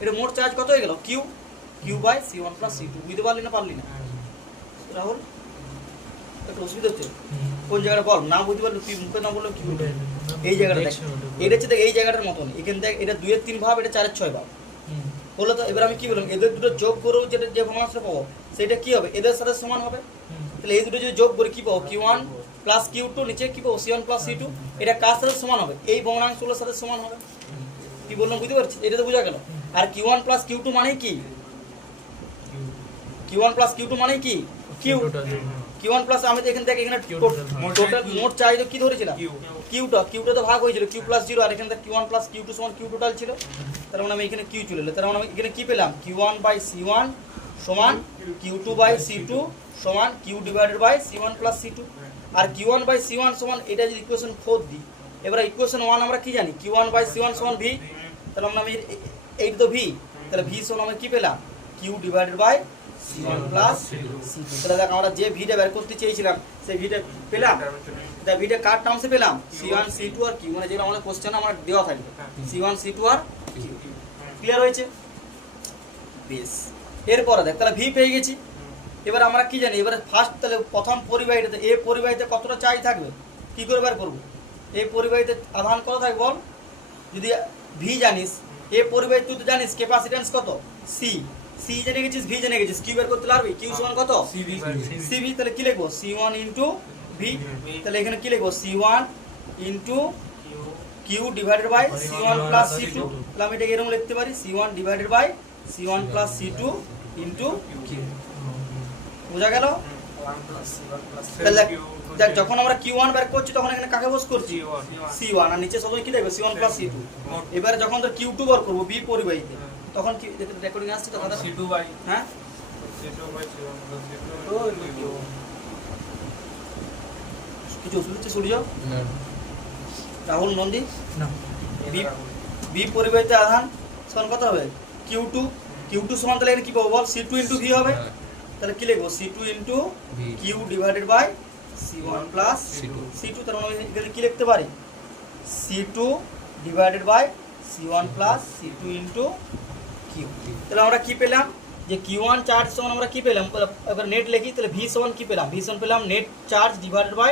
এটা মোট চার্জ কত হয়ে গেল? Q/C1 + C2। বুঝতে পারলি না পারলি না রাহুল? একটু অসুবিধা হচ্ছে কোন জায়গাটা বল? না বুঝতে পারলে তুই মুখে না বললে কি বলবি? এই জায়গাটা দেখ, এটা হচ্ছে দেখ এই জায়গাটার মতন, এখানে দেখ এটা 2 এর 3 ভাব, এটা 4 এর 6 ভাব বললো। তো এবার আমি কি বললাম? এদের দুটো যোগ করেও যেটা যে ভগ্নাংশটা পাবো সেটা কি হবে? এদের সাথে সমান হবে। তাহলে এই দুটো যদি যোগ করি কি পাবো? Q1 + Q2, নিচে কি পাবো? C1 + C2। এটা কার সাথে সমান হবে? এই ভগ্নাংশগুলোর সাথে সমান হবে। কি বললাম বুঝতে পারছিস? এটা তো বোঝা গেল। আর Q1 + Q2 মানে কি? Q1 + Q2 মানে কি? Q1 প্লাস আমি তো এখানে দেখ এখানে টোটাল মোট চার্জ কি ধরেছিলাম? কিউটা তো ভাগ হয়েছিল Q + 0, আর এখানে দেখ Q1 + Q2 = Q টোটাল ছিল। তার মানে আমি এখানে Q চলে এলো, তার মানে আমি এখানে কি পেলাম? Q1/C1 = Q2/C2 = Q/C1 + C2। আর Q1/C1 = এটা যদি ইকুয়েশন 4 দিই, এবারে ইকুয়েশন 1 আমরা কি জানি? Q1/C1 = V। তাহলে আমরা আমি এইটা তো V, তাহলে V সমান আমি কি পেলাম? Q/C1 + C2। তাহলে দেখ আমরা যে ভিটা বের করতে চেয়েছিলাম সেই ভিটা পেলাম। দেখ ভিটা কার টার্মসে পেলাম? C1 C2 আর Q, মানে যেটা আমাদের কোশ্চেনে আমার দেওয়া থাকবে C1 C2 আর Q। ক্লিয়ার হয়েছে? বেশ, এরপরে দেখ তাহলে V পেয়ে গেছি। এবার আমরা কি জানি? এবারে ফার্স্ট তাহলে প্রথম পরিবাহীতে এ পরিবাহীতে কতটা চার্জ থাকবে? কি করে বের করব? এই পরিবাহীতে আধান কত থাকবে বল? যদি V জানিস, এ পরিবাহী তুই তো জানিস ক্যাপাসিট্যান্স কত? C জেনে গেছিস, V জেনে গেছিস, Q বের করতে পারবি? Q সমান কত? CV। তাহলে কি লিখবো? C1 × V। তাহলে এখানে কি লিখবো? C1 × Q/C1 + C2। তাহলে আমি এটা এরকম লিখতে পারি C1/C1 + C2 × Q। বোঝা গেল? তাহলে দেখ যখন আমরা Q1 বের করছি তখন এখানে কাকে বস করছি? C1, আর নিচে সবাই কি লিখবে? C1 + C2। এবারে যখন তোর Q2 বের করব B পরিবাহীতে, তখন কি রেকর্ডিং আসছে তো কথা? C2 হ্যাঁ কিছু অসুবিধা হচ্ছে? সূর্য, রাহুল, নন্দী, বি পরিবাহীতে আধান সমান কত হবে? Q2 সমান, তাহলে এখানে কি পাবো বল? C2 × V হবে। তাহলে কি লিখবো? C2 × Q/C1 + C2। তার মানে এখানে কি লিখতে পারি? C2/C1 + C2 × Q। তাহলে আমরা কি পেলাম? যে Q1 চার্জ সমান আমরা কি পেলাম? এবার নেট লিখি, তাহলে V সমান কি পেলাম? V সমান পেলাম net charge divided by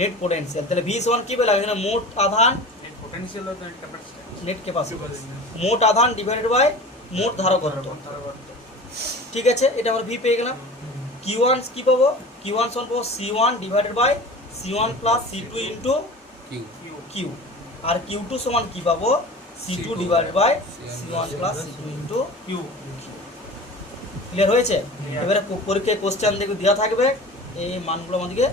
net potential. তাহলে V সমান কি পেলাম? এখানে মোট আধান, পোটেনশিয়াল তো ক্যাপাসিট্যান্স, নেট ক্যাপাসিট্যান্স, মোট আধান ডিভাইডেড বাই মোট ধারকত্ব। ঠিক আছে, এটা আমরা V পেয়ে গেলাম। Q1 কি পাবো? Q1 সমান পাবো C1/C1 + C2 × Q। আর Q2 সমান কি পাবো? C2/C1 + C2 × Q। ক্লিয়ার হয়েছে? এবারে পরীক্ষায় কোশ্চেন দেখবে দেওয়া থাকবে, এই মানগুলো আমাদেরকে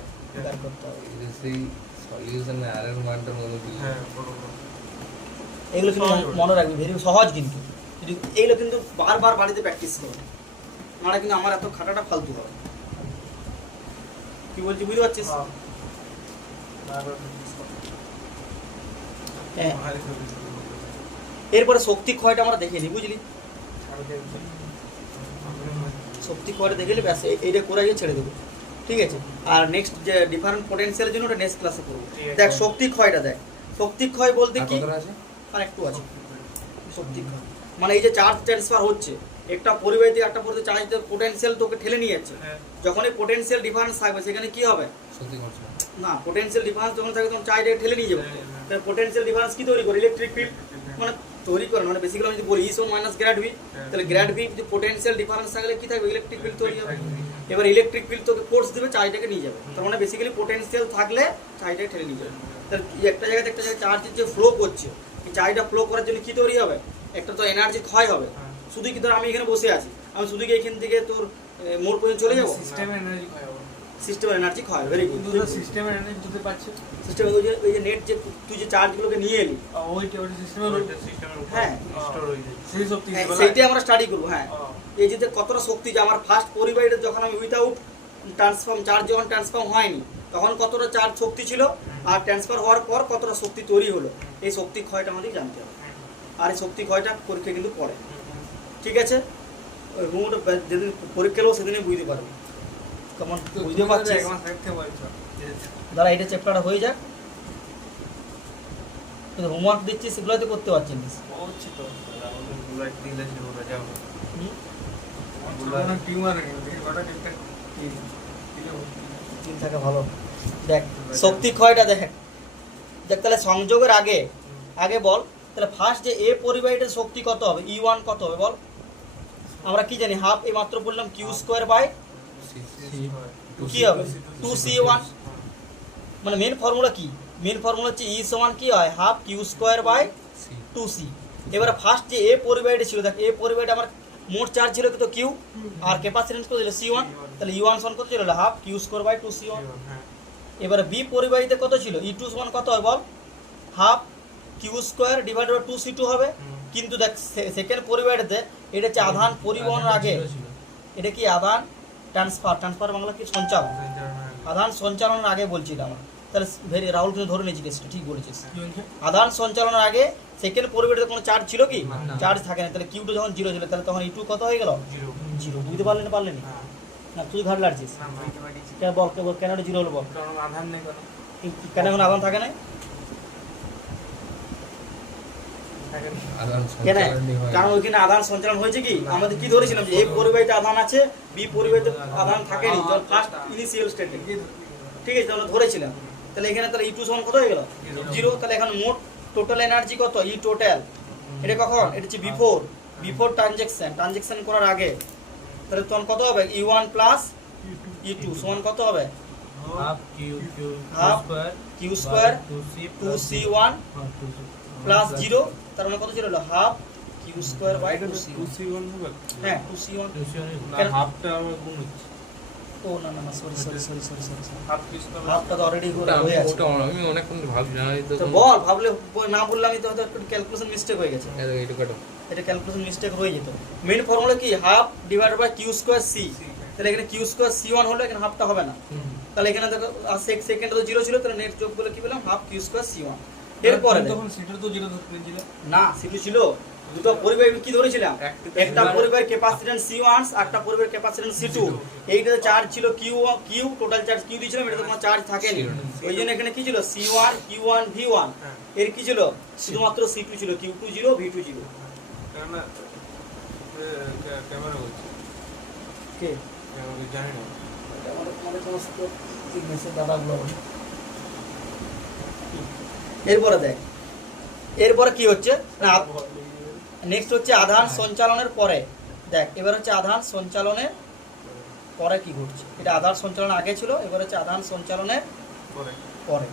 বের করতে হবে। সেই সলিউশনে আর এর মানটার মধ্যে দিলে এগুলো কিন্তু মনে রাখবি, ভেরি সহজ কিন্তু এইগুলো কিন্তু বারবার বাড়িতে প্র্যাকটিস করো, নাহলে কিন্তু আমার এত খাটাটা ফালতু হবে। কি বলছি বুঝতে পারছিস? হ্যাঁ। এরপরে শক্তি ক্ষয়টা আমরা দেখে নিই, বুঝলি? শক্তি ক্ষয়টা দেখে নিই, ব্যাস এইটা করে আগে ছেড়ে দেবো, ঠিক আছে? আর নেক্সট যে ডিফারেন্ট পোটেনশিয়ালের জন্য ওটা নেক্সট ক্লাসে করবো। দেখ শক্তি ক্ষয়টা দেখ, শক্তি ক্ষয় বলতে কি, কতটা আছে? আর একটু আছে শক্তি ক্ষয় মানে এই যে চার্জ ট্রান্সফার হচ্ছে একটা পরিবাহী থেকে একটা পরিবাহী চার্জ পোটেনশিয়াল তোকে ঠেলে নিয়ে যাচ্ছে, যখন এই পোটেনশিয়াল ডিফারেন্স থাকবে সেখানে কি হবে সত্যি করছে না, পোটেনশিয়াল ডিফারেন্স যখন থাকবে তখন চার্জটাকে ঠেলে নিয়ে যাবে। তাহলে পোটেনশিয়াল ডিফারেন্স কি তৈরি করে? ইলেকট্রিক ফিল্ড মানে তৈরি করে, মানে বেসিক্যালি আমি যদি বলি E1 মাইনাস গ্র্যাড ভি, তাহলে গ্র্যাড ভি যদি পোটেনশিয়াল ডিফারেন্স থাকলে কি থাকবে? ইলেকট্রিক ফিল্ড তৈরি হবে। এবার ইলেকট্রিক ফিল্ড তোকে ফোর্স দিবে, চার্জটাকে নিয়ে যাবে। তার মানে বেসিক্যালি পোটেনশিয়াল থাকলে চার্জটাকে ঠেলে নিয়ে যাবে। তাহলে একটা জায়গা থেকে একটা জায়গায় চার্জের যে ফ্লো করছে, এই চার্জটা ফ্লো করার জন্য কি তৈরি হবে? একটা তো এনার্জি ক্ষয় হবে। শুধু কি ধর আমি এখানে বসে আছি, আমি শুধু কি এখান থেকে তোর মোড় পর্যন্ত চলে যাবো? সিস্টেমের এনার্জি ক্ষয় হবে। সিস্টেমের এনার্জি ক্ষয়, ভেরি গুড। কিন্তু সিস্টেমের এনার্জি দিতে পারছে সিস্টেমে ওই যে নেট যে তুই যে চার্জগুলোকে নিয়ে এলি, ওইটা সিস্টেমের উপর হ্যাঁ স্টোর হয়ে যায় সেই শক্তি হ্যাঁ, সেইটাই আমরা স্টাডি করবো। হ্যাঁ, এই যে কতটা শক্তি, যে আমার ফার্স্ট পরিবাহীটা যখন আমি উইথাউট ট্রান্সফর্ম চার্জ যখন ট্রান্সফর্ম হয়নি তখন কতটা চার্জ শক্তি ছিল, আর ট্রান্সফার হওয়ার পর কতটা শক্তি তৈরি হলো, এই শক্তি ক্ষয়টা আমাদের জানতে হবে। আর এই শক্তি ক্ষয়টা পরীক্ষা কিন্তু পড়ে, ঠিক আছে? ওই রুমটা যেদিন পরীক্ষা নেবো সেদিনই বুঝতে পারবি। কেমন বুঝতে পারছিস? এক মাস রাখতে বলছো দাঁড়া, এটা চ্যাপ্টারটা হয়ে যাক, কিন্তু হোমওয়ার্ক দিচ্ছিস সেগুলোতে করতে পারছিস না। হচ্ছে তো বুলার দিলে ছিল ওরা যাও হুম? বুলার টিউমার এই বড় টিউমার তিন থাকা ভালো। দেখ শক্তি ক্ষয়টা দেখ, দেখ তাহলে সংযোগের আগে আগে বল, তাহলে ফার্স্ট যে এ পরিবাহীটার শক্তি কত হবে? E1 কত হবে বল? আমরা কি জানি? হাফ, এই মাত্র বললাম কিউ স্কোয়ার বাই কি হবে? 2C1। মানে মেন ফর্মুলা কি? মেন ফর্মুলা হচ্ছে E সমান কি হয়? Half Q square by 2C। এবারে ফার্স্ট যে এ পরিবাহীটা ছিল, দেখ এ পরিবাহীটা আমার মোট চার্জ ছিল কত? কিউ, আর ক্যাপাসিটেন্স কত ছিল? C1। তাহলে E1 সমান কত ছিল? Half Q square by 2C1। এবারে বি পরিবাহীতে কত ছিল? E2 সমান কত হয় বল? Half Q square divided by 2C2 হবে। কিন্তু দেখ সেকেন্ড পরিবাহীতে এটা হচ্ছে আধান পরিবহনের আগে, এটা কি আধান ট্রান্সফার, ট্রান্সফার বাংলা কি? সঞ্চালন। আধান সঞ্চালনের আগে বলছিলাম, তাহলে ভেরি রাহুল কিন্তু ধরে নিয়েছি কেসটা, ঠিক বলেছিস। আধান সঞ্চালনের আগে সেকেন্ড পরিবাহীতে কোনো চার্জ ছিল কি? চার্জ থাকে না। তাহলে কিউ2 যখন 0 ছিল, তাহলে তখন E2 কত হয়ে গেল? 0। বুঝতে পারলি না? পারলি না? তুই ঘাট লাড়ছিস কেন? বল কেন 0 হলো বল? কারণ আধার নেই কেন এখন আধান থাকে না? কেন? কারণ ওইখানে আধান সঞ্চালন হয়েছে কি? আমাদের কি ধরেছিলাম যে এ পরিবাহীতে আধান আছে, বি পরিবাহীতে আধান থাকেনি যখন ফার্স্ট ইনিশিয়াল স্টেটে, ঠিক আছে? আমরা ধরেছিলাম। তাহলে এখানে তাহলে E2 সমান কত হয়ে গেল? 0। তাহলে এখন মোট টোটাল এনার্জি কত? E total. এটা কখন? এটা হচ্ছে বিফোর ট্রানজেকশন করার আগে। তাহলে তখন কত হবে? E1 প্লাস E2 সমান কত হবে? Half Q square 2C1 plus 0। তার মানে কত ছিল? Half Q square by 2C1। হ্যাঁ 2C1। কেন? হাফটা আবার গুণ হচ্ছে ও না সরি হাফ পিস হাফটা তো অলরেডি হয়ে আছে। ওটা আমি অনেকক্ষণ ভাবছিলাম তো বল, ভাবলে না বললাম তো হয়তো একটু ক্যালকুলেশন মিস্টেক হয়ে গেছে। এইটুকু কাটো। এটা ক্যালকুলেশন মিস্টেক হয়ে যেত। মেন ফর্মুলা কি? Half divided by Q square C. তাহলে এখানে কিউ স্কোয়ার C1 হলো, এখানে হাফটা হবে না। তাহলে এখানে দেখো সেকেন্ডে তো 0 ছিল, তাহলে নেট যোগ করলে কি পেলাম? Half Q square C1। এরপরে তখন সেটা তো 0 ধরে ছিল না, সিটু ছিল দুটো পরিবাহী কি ধরেছিলাম? একটা পরিবাহীর ক্যাপাসিট্যান্স C1, একটা পরিবাহীর ক্যাপাসিট্যান্স C2। এইটাতে চার্জ ছিল কিউ, টোটাল চার্জ কিউ দিয়েছিলাম, এটাতে কোনো চার্জ থাকেনি। ওই জন্য এখানে কি ছিল? C1 Q1 V1। এর কি ছিল? শুধুমাত্র C2 ছিল, Q2 0 V2 0। কারণ ক্যামেরা বলছে কে ক্যামেরা জানি না এটা আমাদের সমস্ত সিগনেচার দাদাগুলো বলে। এরপরে দেখ, এরপরে কি হচ্ছে না, নেক্সট হচ্ছে আধান সঞ্চালনের পরে। দেখ এবার হচ্ছে আধান সঞ্চালনের পরে কি ঘটছে। এটা আধান সঞ্চালনের আগে ছিল, এবার হচ্ছে আধান সঞ্চালনের পরে।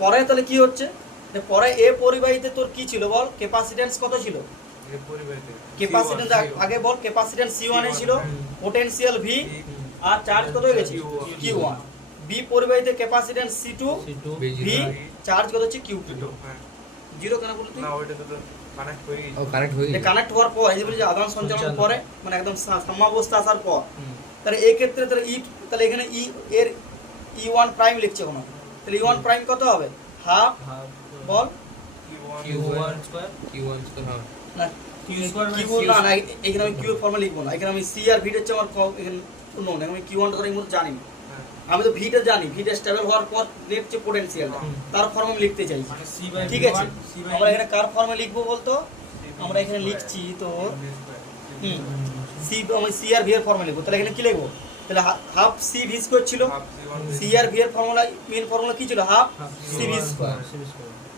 পরে তাহলে কি হচ্ছে? পরে এ পরিবাহীতে তোর কি ছিল বল? ক্যাপাসিটেন্স কত ছিল? এই পরিবারে ক্যাপাসিটেন্স আগে বল, ক্যাপাসিটেন্স C1 এ ছিল, পোটেনশিয়াল V, আর চার্জ কত হয়ে গেছে? Q1। বি পরিবাহীতে ক্যাপাসিটেন্স C2 V, চার্জ কত হচ্ছে Q2। হ্যাঁ 0 কেন বলতো? না ওইটা তো কানেক্ট হয়ে গেছে ও কানেক্ট হয়ে গেছে। কানেক্ট হওয়ার পর এই যে আধান সঞ্চালনের পরে, মানে একদম সাম্যাবস্থা আসার পর, তাহলে এই ক্ষেত্রে তাহলে তাহলে এখানে এর E1 প্রাইম লিখছে কোনো, তাহলে E1 প্রাইম কত হবে? হাফ বল Q1 স্কয়ার হ্যাঁ না কিউ না না, এখানে আমি কিউ এর ফর্মুলা লিখবো না, এখানে আমি সি আর ভি হচ্ছে আমার এখানে শূন্য না, আমি কিউ1 ধরে এই মুহূর্তে জানি না। আমি তো ভিটা জানি, ভিটা স্টেবল হওয়ার পর নেট যে পোটেনশিয়ালটা তার ফর্মুলা লিখতে চাইছি, ঠিক আছে? আমরা এখানে কার ফর্মুলা লিখবো বলতো? আমরা এখানে লিখছি তো সি, আমি সি আর ভি এর ফর্মুলা লিখবো, তাহলে এখানে কি লিখবো? তাহলে হাফ সি ভি স্কয়ার ছিল, সি আর ভি এর ফর্মুলা মেইন ফর্মুলা কি ছিল? Half C V square.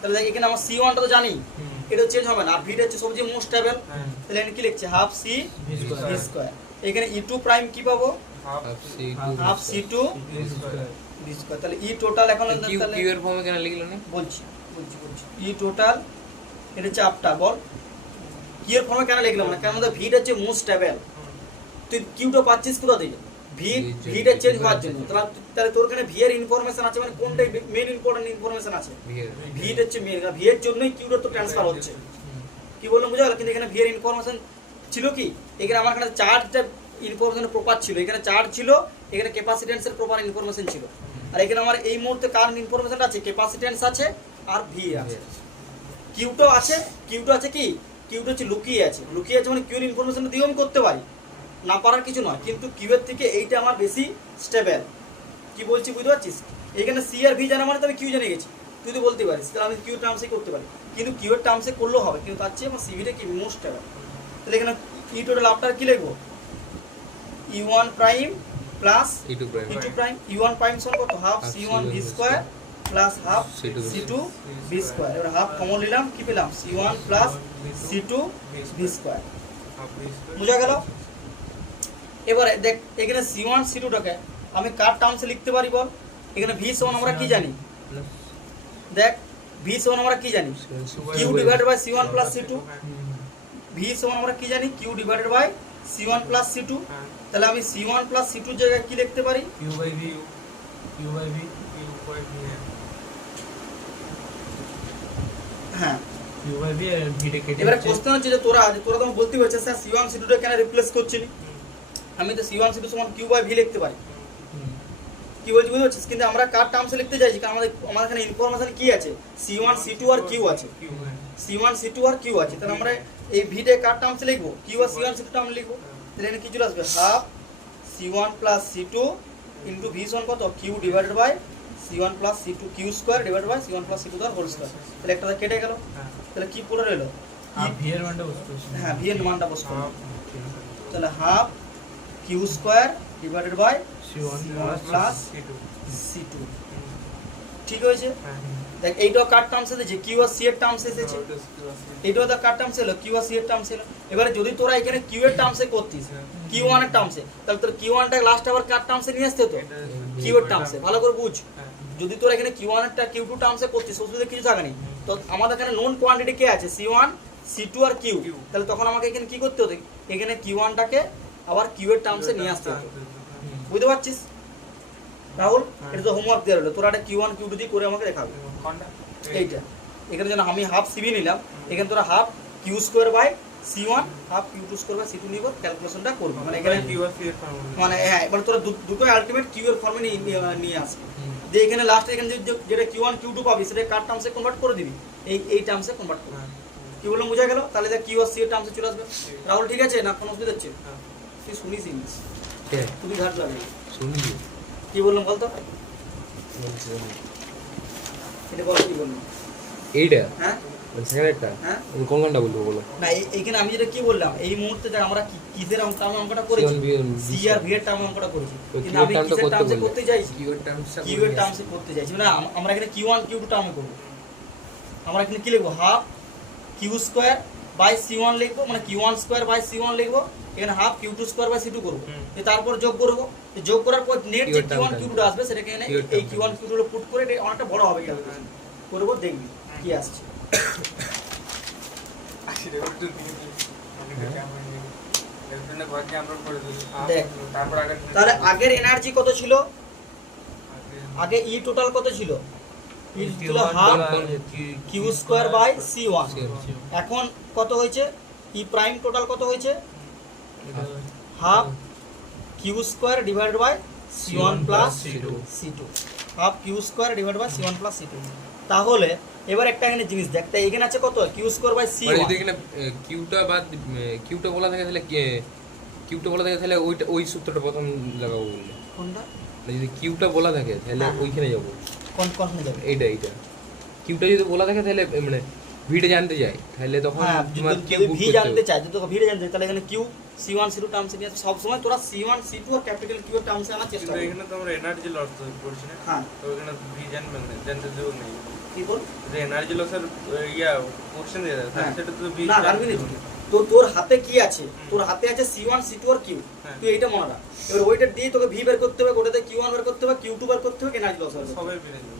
তাহলে এখানে আমার সি1 টা তো জানি, এটা চেঞ্জ হবে না, আর ভিটা হচ্ছে সবচেয়ে মোস্ট স্টেবল, তাহলে এখানে কি লিখছে? Half C V square. এখানে E2 প্রাইম কি পাবো? Half C2 V square. তাহলে ই টোটাল এখন তাহলে কিউ এর ফর্মে কেন লিখলো না? বলছি ই টোটাল এটা হচ্ছে আপটা বল কি এর ফর্মে কেন লিখলাম না? কারণ আমাদের ভিটা হচ্ছে মোস্ট স্টেবল, তুই কিউটা পাচ্ছিস কোথা থেকে? ভিটা চেঞ্জ হওয়ার জন্য। তাহলে তোর এখানে ভি এর ইনফরমেশন আছে, মানে কোনটাই মেইন ইম্পর্টেন্ট ইনফরমেশন আছে? ভিটা হচ্ছে মেইন, ভি এর জন্যই কিউটা তো ট্রান্সফার হচ্ছে। কি বললাম বুঝা গেল? কিন্তু এখানে ভি এর ইনফরমেশন ছিল কি? এখানে আমার এখানে চার্জটা ইনফরমেশন প্রপার ছিল, এখানে চার্জ ছিল, এখানে ক্যাপাসিট্যান্সের প্রপার ইনফরমেশন ছিল। আর এখানে আমার এই মুহূর্তে কার ইনফরমেশন আছে? ক্যাপাসিট্যান্স আছে আর ভি আছে। কিউটা আছে, কিউটা আছে কি? কিউটা হচ্ছে লুকিয়ে আছে, লুকিয়ে আছে মানে কিউর ইনফরমেশনটা দিয়েও আমি করতে পারি, না পারার কিছু নয়, কিন্তু কিউ এর থেকে এইটা আমার বেশি স্টেবল। কি বলছি বুঝতে পারছিস? এখানে সি আর ভি জানা মানে তো আমি কিউ জেনে গেছি, তুই তো বলতে পারিস তাহলে আমি কিউ টার্মসে করতে পারি, কিন্তু কিউ এর টার্মসে করলেও হবে, কিন্তু তার চেয়ে আমার সিভিটা কি মোস্ট স্টেবল। তাহলে এখানে ই টোটাল আফটার কি লিখবো? E1 prime plus E2 prime. E1 prime সমান কত? Half C1 V square plus half C2 V square. এবার হাফ কমন নিলাম, কি পেলাম? C1 plus C2 V square. বুঝা গেল? এবারে দেখ এখানে C1 C2 টাকে আমি কার টার্মসে লিখতে পারি বল? এখানে ভি সমান আমরা কি জানি? দেখ ভি সমান আমরা কি জানি? Q divided by C1 plus C2। V সমান আমরা কি জানি? Q divided by C1 plus C2। তাহলে আমি C1 প্লাস C2 এর জায়গায় কি লিখতে পারি? হ্যাঁ, এবারে কোশ্চেন হচ্ছে যে তোরা তো বলতে পারছে স্যার C1 C2 টা কেন রিপ্লেস করছিস? আমি তো C1 C2 সমান কিউ বাই ভি লিখতে পারি। কি বলছি বুঝতে পারছিস? কিন্তু আমরা কার টার্মসে লিখতে চাইছি, কারণ আমাদের এখানে ইনফরমেশন কি আছে? C1 C2 আর কিউ আছে, C1 C2 আর কিউ আছে। তাহলে আমরা এই ভিটা কার টার্মসে লিখবো? Q R C1 C2 term লিখবো। তাহলে এখানে কি চলে আসবে? Half C1 plus C2 into V সমান কত? Q divided by C1 plus C2 Q square divided by C1 plus C2 তার হোল স্কয়ার। তাহলে একটা কেটে গেল, তাহলে কি পড়ে রইলো? হ্যাঁ ভি এর মানটা বসতো। তাহলে half Q square divided by C1 plus C2। ঠিক হয়েছে? দেখ এইটাও কার টার্মস এসেছে, কিউ আর সি এর টার্মস এসেছে, এইটাও তো কার টার্মস এলো, কিউ আর সি এর টার্মস এলো। এবারে যদি তোরা এখানে কিউ এর টার্মসে করতিস, কিউ1 এর টার্মসে, তাহলে তোর কিউ1 টা লাস্ট আবার কার টার্মসে নিয়ে আসতে হতো? কিউ এর টার্মসে। ভালো করে বুঝ, যদি তোরা এখানে কিউ1 এরটা কিউ2 টার্মসে করতিস, অসুবিধা কিছু থাকে না। তো আমাদের এখানে নোন কোয়ান্টিটি কে আছে? C1 C2 আর কিউ। তাহলে তখন আমাকে এখানে কি করতে হতো? এখানে কিউ1 টাকে আবার কিউ এর টার্মসে নিয়ে আসতে হতো। বুঝতে পারছিস রাহুল? এটা তো হোমওয়ার্ক দেওয়া হলো, তোরা একটা কিউ1 কিউ2 দিয়ে করে আমাকে দেখাবে। এইটা এখানে যেন আমি হাফ সিবি নিলাম, এখানে তোরা half Q square by C1 half Q two square by C2 নিয়ে ক্যালকুলেশনটা করবো। মানে এখানে মানে হ্যাঁ, এবার তোরা দুটো আলটিমেট কিউ এর ফর্মে নিয়ে আসবে। দিয়ে এখানে লাস্টে এখানে যেটা কিউ1 কিউ2 পাবি সেটা কার টার্মসে কনভার্ট করে দিবি, এই টার্মসে কনভার্ট করবি। কি বললাম বোঝা গেল? তাহলে দেখ কিউ আর সি এর টার্মসে চলে আসবে। রাহুল ঠিক আছে না? কোনো অসুবিধা হচ্ছে? তুই শুনিস ইংলিশ, তুমি ঘাট লাগবে। শুনি কি বললাম বলতো? এটা বল কি বললাম? এইটা হ্যাঁ সেকেন্ডটা হ্যাঁ, কোন কোনটা বলবো বলো না এইখানে আমি যেটা কি বললাম, এই মুহূর্তে দেখ আমরা কিসের টার্ম অঙ্কটা করেছি? সি আর ভি এর টার্ম অঙ্কটা করেছি, কিন্তু আমি কিসের টার্মসে করতে চাইছি? কিউ এর টার্মসে করতে চাইছি। মানে আমরা এখানে কিউ1 কিউ2 টার্মে করব। আমরা এখানে কি লিখবো? Half Q square by C1 লিখবো, মানে কিউ1 স্কয়ার বাই C1 লিখবো। এখানে হাফ কিউ2 স্কয়ার বাই C2 করবো, তারপর যোগ করবো। যোগ করার পর নেট যে কিউ1 কিউ2 আসবে সেটাকে এখানে এই কিউ1 কিউ2 পুট করে এটা অনেকটা বড় হবে ক্যালকুলেশন করবো, দেখবি কি আসছে। তাহলে আগের এনার্জি কত ছিল? আগে ই টোটাল কত ছিল? ই ছিল half Q square by C1। এখন কত হয়েছে? ই প্রাইম টোটাল কত হয়েছে? Half Q square divided by C1 plus C2 C2 half Q square divide by C1 plus C2। তাহলে এবার একটা এখানে জিনিস দেখ, তাই এখানে আছে কত কিউ স্কোয়ার বাই মানে C1। যদি এখানে কিউটা বা কিউটা বলা থাকে তাহলে কিউটা বলা থাকে তাহলে ওইটা ওই সূত্রটা প্রথম লাগাবো বললে, কোনটা মানে যদি কিউটা বলা থাকে তাহলে হ্যাঁ। ওইখানে যাবো। কোন হয়ে যাবে? এইটা কিউটা যদি বলা থাকে তাহলে মানে ভিটা জানতে চাই তাহলে তখন হ্যাঁ, তোমার যদি কিউ ভি জানতে চাই, যদি তোকে ভি জানতে চাই, তাহলে এখানে কিউ C1 C2 টার্মসে নিয়ে সব সময় তোরা C1 C2 আর ক্যাপিটাল কিউ এর টার্মসে আনার চেষ্টা কিন্তু করবি। এখানে তো আমরা এনার্জি লস করছি না, হ্যাঁ, তো এখানে ভি জানবেন না, জানতে দেবো না। কি বল? যে এনার্জি লসের ইয়া কোশ্চেন দিয়ে দেয়, হ্যাঁ। সেটা তো ভি না জানবি না তুই। তো তোর হাতে কি আছে? তোর হাতে আছে C1 C2 আর কিউ। হ্যাঁ। তুই এইটা মনে রাখ। এবার ওইটা দিয়ে তোকে ভি বের করতে হবে, ওটাতে কিউ1 বের করতে হবে, কিউ2 বের করতে হবে, এনার্জি লস হবে। সবাই পেরে যাবে।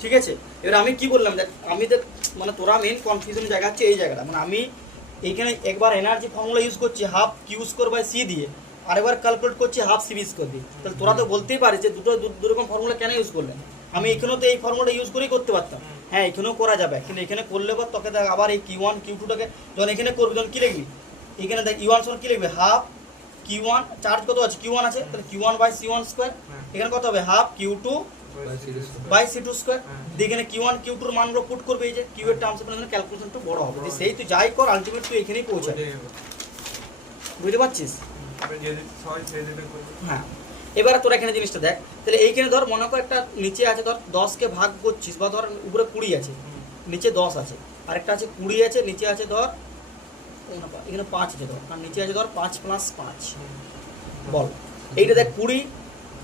ঠিক আছে? এবার আমি কি বললাম দেখ, আমি দেখ মানে তোরা মেন কনফিউশন জায়গা হচ্ছে এই জায়গাটা, মানে আমি এইখানে একবার এনার্জি ফর্মুলা ইউজ করছি half Q square by C দিয়ে, আরেকবার ক্যালকুলেট করছি হাফ সিবি স্কোয়ার দিয়ে। তাহলে তোরা তো বলতেই পারিস যে দু রকম ফর্মুলা কেন ইউজ করলেন? আমি এখানেও তো এই ফর্মুলা ইউজ করেই করতে পারতাম। হ্যাঁ, এখানেও করা যাবে, কিন্তু এখানে করলে পর তোকে দেখ আবার এই কিউ1 কিউ2টাকে যখন এখানে করবি তখন কি লিখবি? এখানে দেখ ইউ1 সমান কি লিখবি? হাফ কিউ1 চার্জ কত আছে? কিউ1 আছে, তাহলে কিউ1 বাই সি1 স্কোয়ার। এখানে কত হবে? Half কিউ2 by C two square. দিয়ে এখানে কিউ1 কিউ2 এর মানগুলো পুট করবে, এই যে কিউ এর টার্মস এখানে ক্যালকুলেশন একটু বড় হবে। সেই তুই যাই কর আলটিমেট তুই এখানেই পৌঁছাবি। ওইটাই হবে। বুঝতে পারছিস? আপনি যদি সবাই সেই যেটা করবে। হ্যাঁ, এবারে তোর এখানে জিনিসটা দেখ, তাহলে এইখানে ধর মনে কর একটা নিচে আছে ধর 10কে ভাগ করছিস, বা ধর উপরে 20 আছে, নিচে 10 আছে, আরেকটা আছে 20 আছে, নিচে আছে ধর এখানে 5 আছে ধর, আর নিচে আছে ধর 5 প্লাস 5। বল এইটা দেখ 20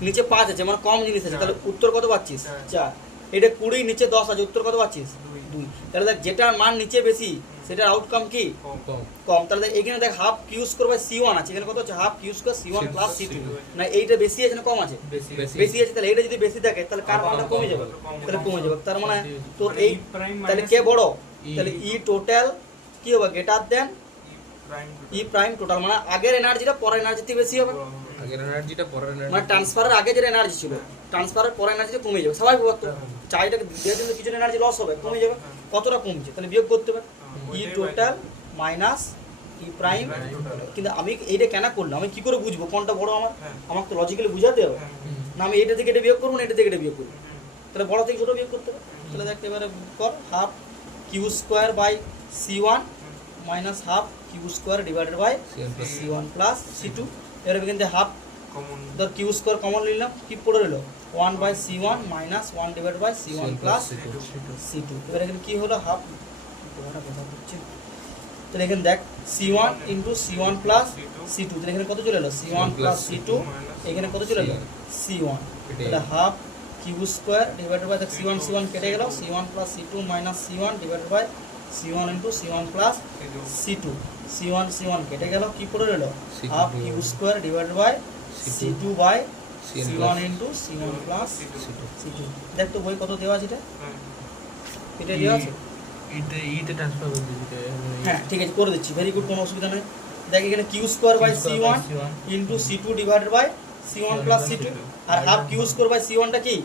নিচে 5 আছে, মানে কম জিনিস আছে, তাহলে উত্তর কত পাচ্ছিস? 4। এটা 20 নিচে 10 আছে, উত্তর কত পাচ্ছিস? 2। তাহলে দেখ যেটার মান নিচে বেশি সেটার আউটকাম কি? কম। কম। কম। তাহলে দেখ এখানে দেখ half Q square by C1 আছে, এখানে কত আছে? Half Q square C1 plus C2। না এইটা বেশি আছে না কম আছে? বেশি আছে, তাহলে এটা যদি বেশি থাকে তাহলে কার মানটা কমে যাবে? তাহলে কমে যাবে। তার মানে তোর এই তাহলে কে বড়? তাহলে ই টোটাল কি হবে? গ্রেটার দেন ই প্রাইম টোটাল, মানে আগের এনার্জিটা পরের এনার্জিতে বেশি হবে। আগের এনার্জিটা পরের মানে এনার্জি ট্রান্সফারের আগে যেটা এনার্জি ছিল, ট্রান্সফারের পরের এনার্জিটা কমে যাবে, স্বাভাবিক ব্যাপার তো। চাইটাকে দিয়ে দিলে কিছু এনার্জি লস হবে, কমে যাবে। কতটা কমছে? তাহলে বিয়োগ করতে হবে, ই টোটাল মাইনাস ই প্রাইম। কিন্তু আমি এইটা কেন করলাম? আমি কি করে বুঝবো কোনটা বড় আমার? আমাকে তো লজিক্যালি বুঝাতে হবে না। আমি এইটা থেকে এটা বিয়োগ করবো না এটা থেকে এটা বিয়োগ করবো, তাহলে বড় থেকে ছোট বিয়োগ করতে হবে। তাহলে দেখ এবারে কর half Q square by C1 minus half Q square divided by C1 plus C2। এবার কিন্তু হাফ কমন ধর কিউ স্কোয়ার কমন নিলাম, কি পড়ে রইল? 1 by C1 minus 1 divide by C1 plus C2। এবার এখানে কি হলো? হাফ তাহলে এখানে দেখ C1 into C1 plus C2, তাহলে এখানে কত চলে এলো? C1 প্লাস C2, এখানে কত চলে এলো? C1। তাহলে half Q square divided by C1 C1 কেটে গেল, C1 plus C2 minus C1 divided by C1 into C1 plus C2। C1 C1 কেটে গেল, কি পড়ে রইল? Half Q square divided by C2 by C1 into C1 plus C2। দেখ তো বই কত দেওয়া আছে এটা? এটা দেওয়া আছে? ইতে ট্রান্সফার করে দিতে হ্যাঁ ঠিক আছে, করে দিচ্ছি, ভেরি গুড, কোনো অসুবিধা নেই। দেখ এখানে Q square by C1 into C2 divided by C1 plus C2, আর হাফ কিউ স্কোয়ার বাই C1টা কি?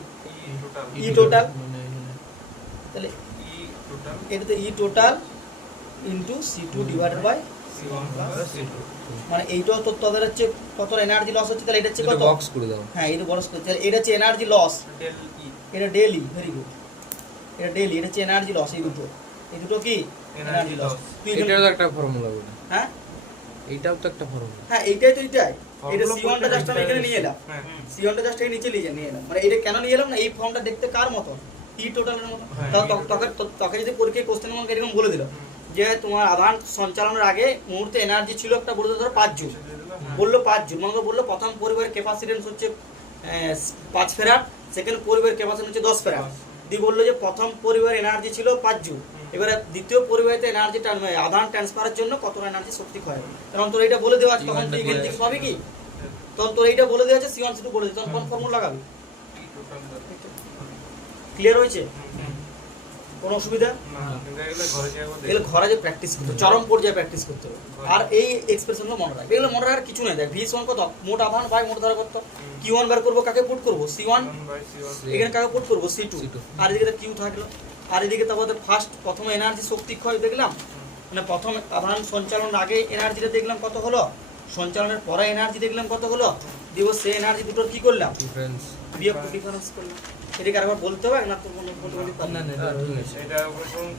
E total. তাহলে এটাতে E total into C2 divided by মানে এইটাও তো তোদের হচ্ছে কত এনার্জি লস হচ্ছে, তাহলে এটা হচ্ছে কত? বক্স করে দাও। হ্যাঁ এটা বড় করে, তাহলে এটা হচ্ছে এনার্জি লস, এটা ডেলি, ভেরি গুড, এটা ডেলি, এটা হচ্ছে এনার্জি লস। এই দুটো কি এনার্জি লস? এটাও তো একটা ফর্মুলা বলে। হ্যাঁ এইটাও তো একটা ফর্মুলা। হ্যাঁ এইটাই তো, এইটাই এটা C1টা জাস্ট আমি এখানে নিয়ে এলাম, C1টা জাস্ট এই নিচে নিয়ে এলাম, মানে এটা কেন নিয়ে এলাম না, এই ফর্মটা দেখতে কার মতো? ই টোটালের মতো। তাও তোকে যদি পরীক্ষায় কোশ্চেন আমাকে এরকম বলে দিল যে তোমার আধান সঞ্চালনের আগে মুহূর্তে এনার্জি ছিল একটা, বলতে ধরো 5 জুল, বললো 5 জুল, মানে বললো প্রথম পরিবারের ক্যাপাসিটেন্স হচ্ছে 5 ফেরাড, সেকেন্ড পরিবারের ক্যাপাসিটেন্স হচ্ছে 10 ফেরাড। দিয়ে বললো যে প্রথম পরিবারের এনার্জি ছিল 5 জুল, এবারে দ্বিতীয় পরিবাহিতে এনার্জি আধান ট্রান্সফারের জন্য কতটা এনার্জি শক্তি ক্ষয় হবে, কারণ তোর এইটা বলে দেওয়া আছে, তখন তুই এখান থেকে পাবি কি? তখন তোর এইটা বলে দেওয়া আছে C1 C2 বলে দিই, তখন কোন ফর্মুলা লাগাবি? ক্লিয়ার হয়েছে? কোনো অসুবিধা? এগুলো ঘরে যে প্র্যাকটিস করতে হবে, চরম পর্যায়ে প্র্যাকটিস করতে হবে। আর এই এক্সপ্রেশনগুলো মনে রাখবে, এগুলো মনে রাখার কিছু নেই। দেখ V1 কত? মোট আধান বাই মোট ধারা কত? Q1 বের করবো, কাকে পুট করবো? C1, এখানে কাকে পুট করবো? C2, আর এদিকে Q থাকলো, আর এদিকে তারপরে প্রথমে এনার্জি শক্তি ক্ষয় দেখলাম, মানে প্রথম আধান সঞ্চালন আগে এনার্জিটা দেখলাম কত হলো? সঞ্চালনের পরে এনার্জি দেখলাম কত হলো, দিব সেই এনার্জি দুটোর কি করলাম, ডিফারেন্স। বিয়োগ ডিফারেন্স করলাম। এটাকে আরেকবার বলতে হবে না তো কোনো না না ঠিক আছে। এটা একবার শুনুন,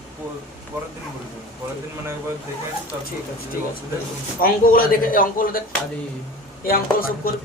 পরের দিন বলবেন, পরের দিন মানে একবার দেখে আসি, তারপর ঠিক আছে, ঠিক আছে। দেখুন। অঙ্কগুলো দেখে, অঙ্কগুলো দেখ, আরে এই অঙ্কগুলো সব করে